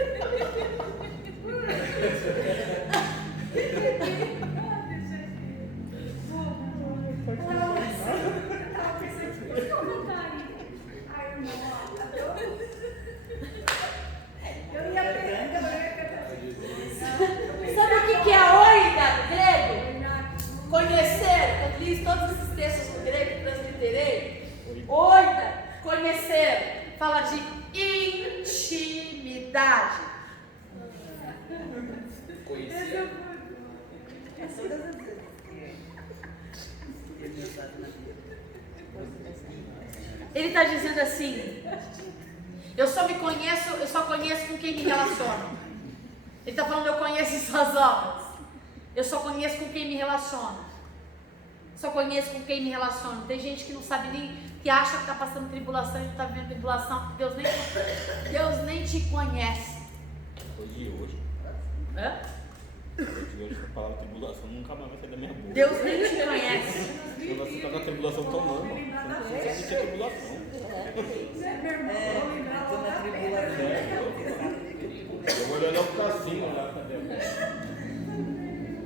Sabe o que é a oida do grego? Conhecer, eu li todos esses textos do grego que transliterei. Oida, conhecer, fala de intimidade. Conhecer. Todas as vezes que Deus está na vida. Ele está dizendo assim: eu só conheço com quem me relaciono. Ele está falando, eu conheço suas obras. Eu só conheço com quem me relaciono. Só conheço com quem me relaciono. Tem gente que não sabe nem, que acha que está passando tribulação e não está vivendo tribulação, porque Deus nem te conhece. Depois de hoje. Hã? Depois de hoje, essa palavra tribulação nunca mais vai sair da minha boca. Deus nem te conhece. Eu vou citar na tribulação tomando. Você não tinha tribulação. Estou na tribulação. Eu vou olhando para cima lá, cadê?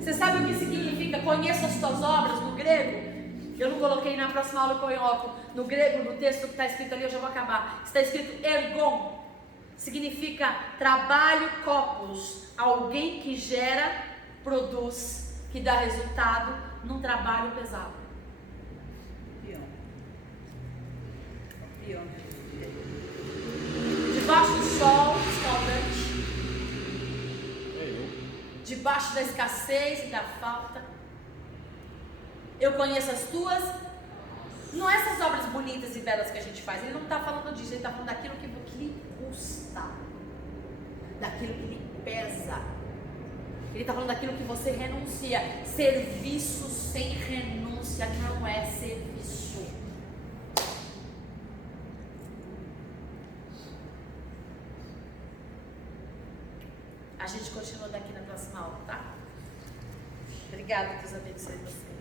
Você sabe o que significa conheça as tuas obras no grego? Eu não coloquei na próxima aula, eu coloco no grego, no texto que está escrito ali, eu já vou acabar. Está escrito ergon. Significa trabalho copos, alguém que gera, produz, que dá resultado num trabalho pesado. Peão. Peão. Debaixo do sol escaldante, debaixo da escassez e da falta, eu conheço as tuas. Não é essas obras bonitas e belas que a gente faz. Ele não está falando disso, ele está falando daquilo que lhe custa, daquilo que lhe pesa. Ele está falando daquilo que você renuncia. Serviço sem renúncia não é serviço. A gente continua daqui na próxima aula, tá? Obrigada, Deus abençoe você.